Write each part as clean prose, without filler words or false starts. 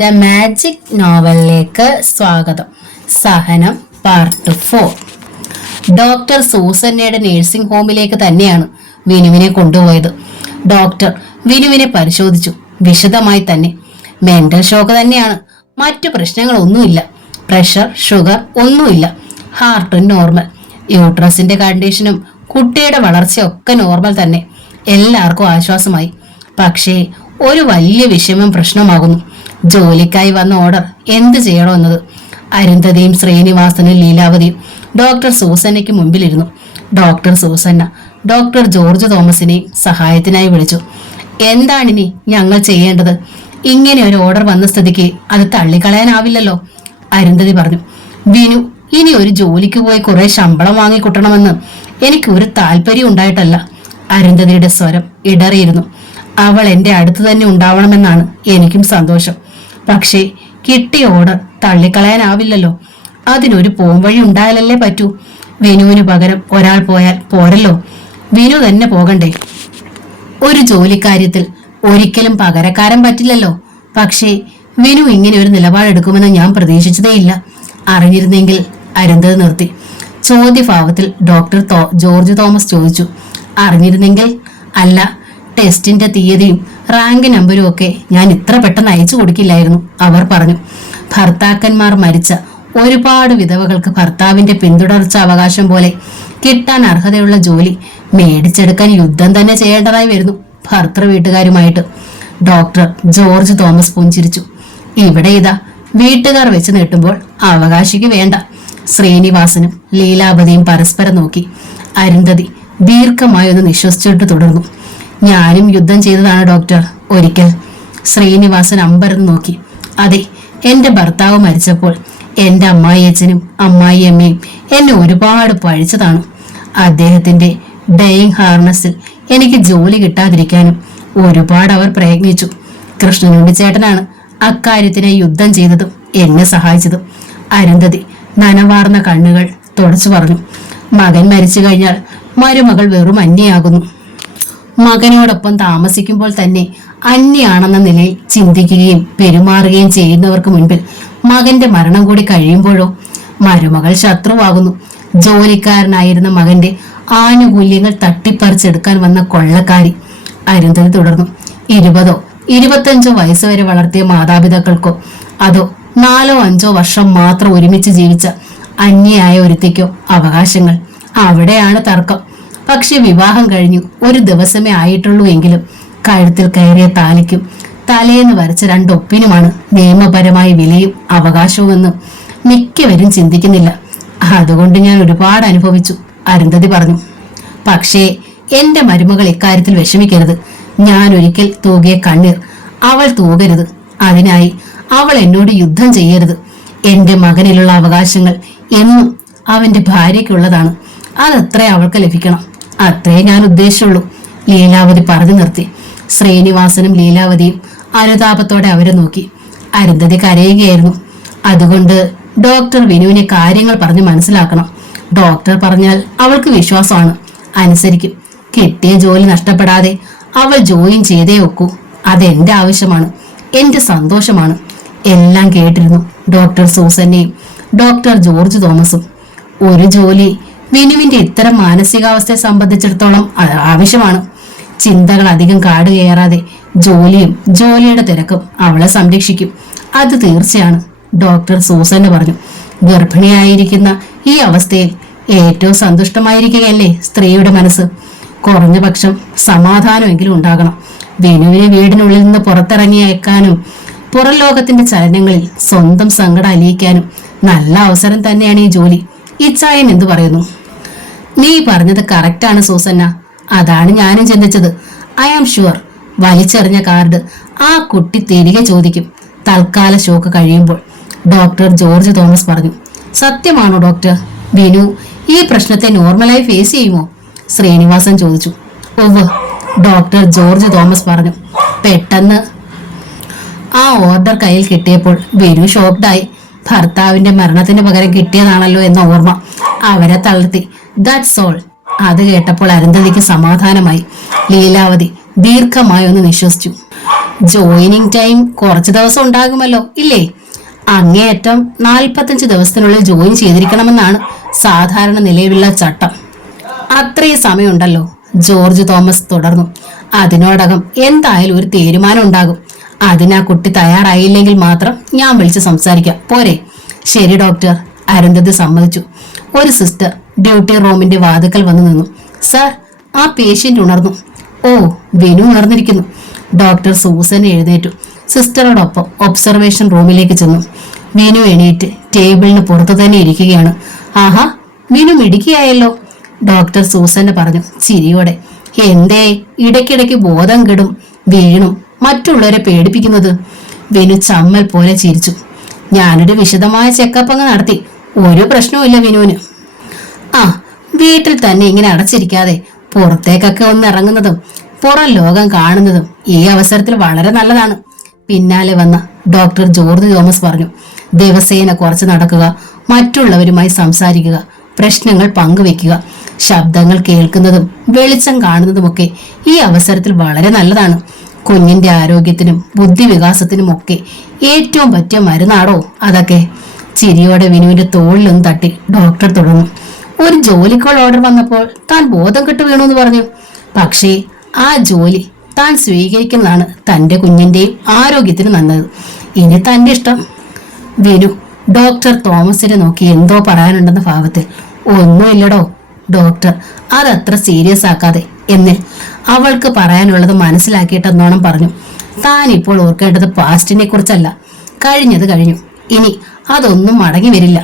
The magic നോവലിലേക്ക് സ്വാഗതം. സഹനം part 4. Doctor സൂസന്നയുടെ nursing ഹോമിലേക്ക് തന്നെയാണ് വിനുവിനെ കൊണ്ടുപോയത്. ഡോക്ടർ വിനുവിനെ പരിശോധിച്ചു, വിശദമായി തന്നെ. മെന്റൽ ഷോക്ക് തന്നെയാണ്, മറ്റു പ്രശ്നങ്ങളൊന്നുമില്ല. പ്രഷർ, ഷുഗർ ഒന്നുമില്ല. ഹാർട്ടും നോർമൽ. യൂട്രസിന്റെ കണ്ടീഷനും കുട്ടിയുടെ വളർച്ചയൊക്കെ നോർമൽ തന്നെ. എല്ലാവർക്കും ആശ്വാസമായി. പക്ഷേ ഒരു വലിയ വിഷമം പ്രശ്നമാകുന്നു. ജോലിക്കായി വന്ന ഓർഡർ എന്ത് ചെയ്യണമെന്നത്. അരുന്ധതിയും ശ്രീനിവാസനും ലീലാവതിയും ഡോക്ടർ സൂസന്നയ്ക്ക് മുമ്പിലിരുന്നു. ഡോക്ടർ സൂസന്ന ഡോക്ടർ ജോർജ് തോമസിനെയും സഹായത്തിനായി വിളിച്ചു. എന്താണിനി ഞങ്ങൾ ചെയ്യേണ്ടത്? ഇങ്ങനെ ഒരു ഓർഡർ വന്ന സ്ഥിതിക്ക് അത് തള്ളിക്കളയാനാവില്ലല്ലോ, അരുന്ധതി പറഞ്ഞു. വിനു, ഇനി ഒരു ജോലിക്ക് പോയി കുറെ ശമ്പളം വാങ്ങിക്കൂട്ടണമെന്ന് എനിക്ക് ഒരു താല്പര്യം ഉണ്ടായിട്ടല്ല. അരുന്ധതിയുടെ സ്വരം ഇടറിയിരുന്നു. അവൾ എന്റെ അടുത്ത് തന്നെ ഉണ്ടാവണമെന്നാണ് എനിക്കും സന്തോഷം. പക്ഷേ കിട്ടിയ ഓർഡർ തള്ളിക്കളയാനാവില്ലല്ലോ. അതിനൊരു പോംവഴി ഉണ്ടായാലല്ലേ പറ്റൂ. വിനുവിന് പകരം ഒരാൾ പോയാൽ പോരല്ലോ. വിനു തന്നെ പോകണ്ടേ? ഒരു ജോലിക്കാര്യത്തിൽ ഒരിക്കലും പകരക്കാരൻ പറ്റില്ലല്ലോ. പക്ഷേ വിനു ഇങ്ങനെ ഒരു നിലപാടെടുക്കുമെന്ന് ഞാൻ പ്രതീക്ഷിച്ചതേയില്ല. അറിഞ്ഞിരുന്നെങ്കിൽ. അരുന്ധതി നിർത്തി. ചോദ്യഭാവത്തിൽ ഡോക്ടർ ജോർജ് തോമസ് ചോദിച്ചു. അറിഞ്ഞിരുന്നെങ്കിൽ? അല്ല, ടെസ്റ്റിന്റെ തീയതിയും റാങ്ക് നമ്പരും ഒക്കെ ഞാൻ ഇത്ര പെട്ടെന്ന് അയച്ചു കൊടുക്കില്ലായിരുന്നു, അവർ പറഞ്ഞു. ഭർത്താക്കന്മാർ മരിച്ച ഒരുപാട് വിധവകൾക്ക് ഭർത്താവിന്റെ പിന്തുടർച്ച അവകാശം പോലെ കിട്ടാൻ അർഹതയുള്ള ജോലി മേടിച്ചെടുക്കാൻ യുദ്ധം തന്നെ ചെയ്യേണ്ടതായി വരുന്നു ഭർത്തൃ വീട്ടുകാരുമായിട്ട്. ഡോക്ടർ ജോർജ് തോമസ് പുഞ്ചിരിച്ചു. ഇവിടെ ഇതാ വീട്ടുകാർ വെച്ച് നീട്ടുമ്പോൾ അവകാശിക്ക് വേണ്ട. ശ്രീനിവാസനും ലീലാവതിയും പരസ്പരം നോക്കി. അരുന്ധതി ദീർഘമായി ഒന്ന് നിശ്വസിച്ചിട്ട് തുടർന്നു. ഞാനും യുദ്ധം ചെയ്തതാണ് ഡോക്ടർ, ഒരിക്കൽ. ശ്രീനിവാസൻ അമ്പരന്ന് നോക്കി. അതെ, എന്റെ ഭർത്താവ് മരിച്ചപ്പോൾ എന്റെ അമ്മായിയച്ഛനും അമ്മായിയമ്മയും എന്നെ ഒരുപാട് പഴിച്ചതാണ്. അദ്ദേഹത്തിന്റെ ഡെയിങ് ഹാർനസിൽ എനിക്ക് ജോലി കിട്ടാതിരിക്കാനും ഒരുപാട് അവർ പ്രയത്നിച്ചു. കൃഷ്ണനുണ്ടി ചേട്ടനാണ് അക്കാര്യത്തിനെ യുദ്ധം ചെയ്തതും എന്നെ സഹായിച്ചതും. അരുന്ധതി നനവാർന്ന കണ്ണുകൾ തുടച്ചു പറഞ്ഞു. മകൻ മരിച്ചു കഴിഞ്ഞാൽ മരുമകൾ വെറും അന്യയാകുന്നു. മകനോടൊപ്പം താമസിക്കുമ്പോൾ തന്നെ അന്യാണെന്ന നിലയിൽ ചിന്തിക്കുകയും പെരുമാറുകയും ചെയ്യുന്നവർക്ക് മുൻപിൽ മകന്റെ മരണം കൂടി കഴിയുമ്പോഴോ മരുമകൾ ശത്രുവാകുന്നു. ജോലിക്കാരനായിരുന്ന മകന്റെ ആനുകൂല്യങ്ങൾ തട്ടിപ്പറിച്ചെടുക്കാൻ വന്ന കൊള്ളക്കാരി. അരുന്ധതി തുടർന്നു. 20 25 വയസ്സ് വരെ വളർത്തിയ മാതാപിതാക്കൾക്കോ അതോ 4-5 വർഷം മാത്രം ഒരുമിച്ച് ജീവിച്ച അന്യയായ ഒരുത്തിക്കോ അവകാശങ്ങൾ? അവിടെയാണ് തർക്കം. പക്ഷെ വിവാഹം കഴിഞ്ഞു ഒരു ദിവസമേ ആയിട്ടുള്ളൂ എങ്കിലും കഴുത്തിൽ കയറിയ താലിക്കും തലേന്ന് വരച്ച 2 ഒപ്പിനുമാണ് നിയമപരമായ വിലയും അവകാശവുമെന്നും മിക്കവരും ചിന്തിക്കുന്നില്ല. അതുകൊണ്ട് ഞാൻ ഒരുപാട് അനുഭവിച്ചു, അരുന്ധതി പറഞ്ഞു. പക്ഷേ എന്റെ മരുമകൾ ഇക്കാര്യത്തിൽ വിഷമിക്കരുത്. ഞാൻ ഒരിക്കൽ തൂകിയ കണ്ണീർ അവൾ തൂകരുത്. അതിനായി അവൾ എന്നോട് യുദ്ധം ചെയ്യരുത്. എന്റെ മകനിലുള്ള അവകാശങ്ങൾ എന്നും അവന്റെ ഭാര്യയ്ക്കുള്ളതാണ്. അതത്രേ അവൾക്ക് ലഭിക്കണം. അത്രേ ഞാൻ ഉദ്ദേശിച്ചുള്ളൂ, ലീലാവതി പറഞ്ഞു നിർത്തി. ശ്രീനിവാസനും ലീലാവതിയും അനുതാപത്തോടെ അവരെ നോക്കി. അരുന്ധതി കരയുകയായിരുന്നു. അതുകൊണ്ട് ഡോക്ടർ വിനുവിനെ കാര്യങ്ങൾ പറഞ്ഞ് മനസ്സിലാക്കണം. ഡോക്ടർ പറഞ്ഞാൽ അവൾക്ക് വിശ്വാസമാണ്, അനുസരിക്കും. കിട്ടിയ ജോലി നഷ്ടപ്പെടാതെ അവൾ ജോയിൻ ചെയ്തേ ഒക്കൂ. അതെന്റെ ആവശ്യമാണ്, എന്റെ സന്തോഷമാണ്. എല്ലാം കേട്ടിരുന്നു ഡോക്ടർ സൂസന്നയും ഡോക്ടർ ജോർജ് തോമസും. ഒരു ജോലി വിനുവിന്റെ ഇത്തരം മാനസികാവസ്ഥയെ സംബന്ധിച്ചിടത്തോളം ആവശ്യമാണ്. ചിന്തകൾ അധികം കാട് കയറാതെ ജോലിയും ജോലിയുടെ തിരക്കും അവളെ സംരക്ഷിക്കും, അത് തീർച്ചയാണ്, ഡോക്ടർ സൂസന്ന പറഞ്ഞു. ഗർഭിണിയായിരിക്കുന്ന ഈ അവസ്ഥയിൽ ഏറ്റവും സന്തുഷ്ടമായിരിക്കുകയല്ലേ സ്ത്രീയുടെ മനസ്സ്? കുറഞ്ഞ പക്ഷം സമാധാനമെങ്കിലും ഉണ്ടാകണം. വിനുവിനെ വീടിനുള്ളിൽ നിന്ന് പുറത്തിറങ്ങി അയക്കാനും പുറം ലോകത്തിന്റെ ചലനങ്ങളിൽ സ്വന്തം സങ്കടം അലിയിക്കാനും നല്ല അവസരം തന്നെയാണ് ഈ ജോലി. ഇച്ചായൻ എന്തു പറയുന്നു? നീ പറഞ്ഞത് കറക്റ്റാണ് സൂസന്ന, അതാണ് ഞാനും ചിന്തിച്ചത്. ഐ ആം ഷുവർ വലിച്ചെറിഞ്ഞ കാർഡ് ആ കുട്ടി തിരികെ ചോദിക്കും തൽക്കാല ഷോക്ക് കഴിയുമ്പോൾ, ഡോക്ടർ ജോർജ് തോമസ് പറഞ്ഞു. സത്യമാണോ ഡോക്ടർ? വിനു ഈ പ്രശ്നത്തെ നോർമലായി ഫേസ് ചെയ്യുമോ? ശ്രീനിവാസൻ ചോദിച്ചു. ഓവ്, ഡോക്ടർ ജോർജ് തോമസ് പറഞ്ഞു. പെട്ടെന്ന് ആ ഓർഡർ കയ്യിൽ കിട്ടിയപ്പോൾ വിനു ഷോക്ക്ഡായി. ഭർത്താവിന്റെ മരണത്തിന് പകരം കിട്ടിയതാണല്ലോ എന്ന ഓർമ്മ അവരെ തളർത്തി. That's all. അത് കേട്ടപ്പോൾ അരുന്ധതിക്ക് സമാധാനമായി. ലീലാവതി ദീർഘമായി ഒന്ന് നിശ്വസിച്ചു. ജോയിനിങ് ടൈം കുറച്ച് ദിവസം ഉണ്ടാകുമല്ലോ ഇല്ലേ? അങ്ങേയറ്റം 45 ദിവസത്തിനുള്ളിൽ ജോയിൻ ചെയ്തിരിക്കണമെന്നാണ് സാധാരണ നിലവിലുള്ള ചട്ടം. അത്രയും സമയമുണ്ടല്ലോ. ജോർജ് തോമസ് തുടർന്നു. അതിനോടകം എന്തായാലും ഒരു തീരുമാനം ഉണ്ടാകും. അതിനാ കുട്ടി തയ്യാറായില്ലെങ്കിൽ മാത്രം ഞാൻ വിളിച്ച് സംസാരിക്കാം, പോരെ? ശരി ഡോക്ടർ, അരുന്ധതി സമ്മതിച്ചു. ഒരു സിസ്റ്റർ ഡ്യൂട്ടി റൂമിന്റെ വാതിക്കൽ വന്നു നിന്നു. സാർ, ആ പേഷ്യന്റ് ഉണർന്നു. ഓ, വിനു ഉണർന്നിരിക്കുന്നു. ഡോക്ടർ സൂസൻ എഴുന്നേറ്റു. സിസ്റ്ററോടൊപ്പം ഒബ്സർവേഷൻ റൂമിലേക്ക് ചെന്നു. വിനു എണീറ്റ് ടേബിളിന് പുറത്തു തന്നെ ഇരിക്കുകയാണ്. ആഹാ, വിനു മിടുക്കിയായല്ലോ, ഡോക്ടർ സൂസന് പറഞ്ഞു ചിരിയോടെ. എന്തേ ഇടയ്ക്കിടയ്ക്ക് ബോധം കെടും വീണും മറ്റുള്ളവരെ പേടിപ്പിക്കുന്നത്? വിനു ചമ്മൽ പോലെ ചിരിച്ചു. ഞാനൊരു വിശദമായ ചെക്കപ്പ് അങ്ങ് നടത്തി. ഒരു പ്രശ്നവുമില്ല വിനുവിന്. ആ, വീട്ടിൽ തന്നെ ഇങ്ങനെ അടച്ചിരിക്കാതെ പുറത്തേക്കൊക്കെ ഒന്ന് ഇറങ്ങുന്നതും പുറം ലോകം കാണുന്നതും ഈ അവസരത്തിൽ വളരെ നല്ലതാണ്. പിന്നാലെ വന്ന ഡോക്ടർ ജോർജ് തോമസ് പറഞ്ഞു. ദിവസേന കുറച്ച് നടക്കുക, മറ്റുള്ളവരുമായി സംസാരിക്കുക, പ്രശ്നങ്ങൾ പങ്കുവെക്കുക, ശബ്ദങ്ങൾ കേൾക്കുന്നതും വെളിച്ചം കാണുന്നതുമൊക്കെ ഈ അവസരത്തിൽ വളരെ നല്ലതാണ്. കുഞ്ഞിന്റെ ആരോഗ്യത്തിനും ബുദ്ധിവികാസത്തിനും ഒക്കെ ഏറ്റവും പറ്റിയ മരുന്നാടോ അതൊക്കെ. ചിരിയോടെ വിനുവിന്റെ തോളിലൊന്ന് തട്ടി ഡോക്ടർ തുടർന്നു. ഒരു ജോലിക്കോൾ ഓർഡർ വന്നപ്പോൾ താൻ ബോധം കെട്ട് വീണു എന്ന് പറഞ്ഞു. പക്ഷേ ആ ജോലി താൻ സ്വീകരിക്കുന്നതാണ് തന്റെ കുഞ്ഞിന്റെയും ആരോഗ്യത്തിന് നല്ലത്. ഇനി തന്റെ ഇഷ്ടം. വിനു ഡോക്ടർ തോമസിനെ നോക്കി എന്തോ പറയാനുണ്ടെന്ന ഭാവത്തിൽ. ഒന്നുമില്ലടോ ഡോക്ടർ, അതത്ര സീരിയസ് ആക്കാതെ എന്നിൽ അവൾക്ക് പറയാനുള്ളത് മനസ്സിലാക്കിയിട്ടെന്നോണം പറഞ്ഞു. താൻ ഇപ്പോൾ ഓർക്കേണ്ടത് പാസ്റ്റിനെ കുറിച്ചല്ല. കഴിഞ്ഞത് കഴിഞ്ഞു. ഇനി അതൊന്നും മടങ്ങി വരില്ല.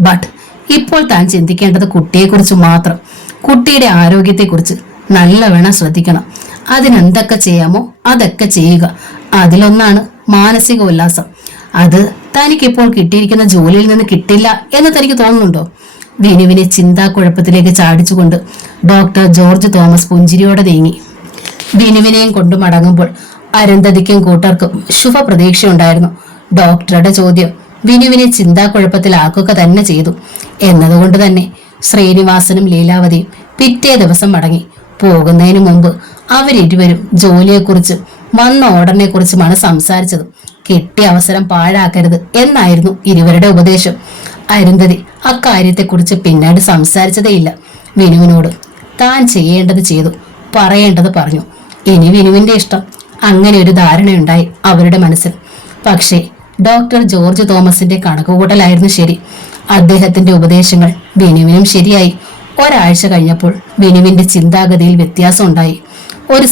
ബട്ട് ഇപ്പോൾ താൻ ചിന്തിക്കേണ്ടത് കുട്ടിയെക്കുറിച്ച് മാത്രം. കുട്ടിയുടെ ആരോഗ്യത്തെക്കുറിച്ച് നല്ലവണ്ണം ശ്രദ്ധിക്കണം. അതിനെന്തൊക്കെ ചെയ്യാമോ അതൊക്കെ ചെയ്യുക. അതിലൊന്നാണ് മാനസിക ഉല്ലാസം. അത് തനിക്കിപ്പോൾ കിട്ടിയിരിക്കുന്ന ജോലിയിൽ നിന്ന് കിട്ടില്ല എന്ന് തനിക്ക് തോന്നുന്നുണ്ടോ? വിനുവിനെ ചിന്താക്കുഴപ്പത്തിലേക്ക് ചാടിച്ചുകൊണ്ട് ഡോക്ടർ ജോർജ് തോമസ് പുഞ്ചിരിയോടെ നീങ്ങി. വിനുവിനെയും കൊണ്ടു മടങ്ങുമ്പോൾ അരുന്ധതിക്കും കൂട്ടർക്കും ശുഭപ്രതീക്ഷയുണ്ടായിരുന്നു. ഡോക്ടറുടെ ചോദ്യം വിനുവിനെ ചിന്താക്കുഴപ്പത്തിലാക്കുക തന്നെ ചെയ്തു. എന്നതുകൊണ്ട് തന്നെ ശ്രീനിവാസനും ലീലാവതിയും പിറ്റേ ദിവസം മടങ്ങി. പോകുന്നതിന് മുമ്പ് അവരിരുവരും ജോലിയെക്കുറിച്ച് വന്ന ഓർഡറിനെ കുറിച്ചുമാണ് സംസാരിച്ചത്. കിട്ടിയ അവസരം പാഴാക്കരുത് എന്നായിരുന്നു ഇരുവരുടെ ഉപദേശം. അരുന്ധതി അക്കാര്യത്തെക്കുറിച്ച് പിന്നീട് സംസാരിച്ചതേയില്ല. വിനുവിനോട് താൻ ചെയ്യേണ്ടത് ചെയ്തു, പറയേണ്ടത് പറഞ്ഞു. ഇനി വിനുവിന്റെ ഇഷ്ടം. അങ്ങനെ ഒരു ധാരണയുണ്ടായി അവരുടെ മനസ്സിൽ. പക്ഷേ ഡോക്ടർ ജോർജ് തോമസിന്റെ കണക്കുകൂട്ടലായിരുന്നു ശരി. അദ്ദേഹത്തിന്റെ ഉപദേശങ്ങൾ വിനുവിനും ശരിയായി. ഒരാഴ്ച കഴിഞ്ഞപ്പോൾ വിനുവിന്റെ ചിന്താഗതിയിൽ വ്യത്യാസം ഉണ്ടായി. ഒരു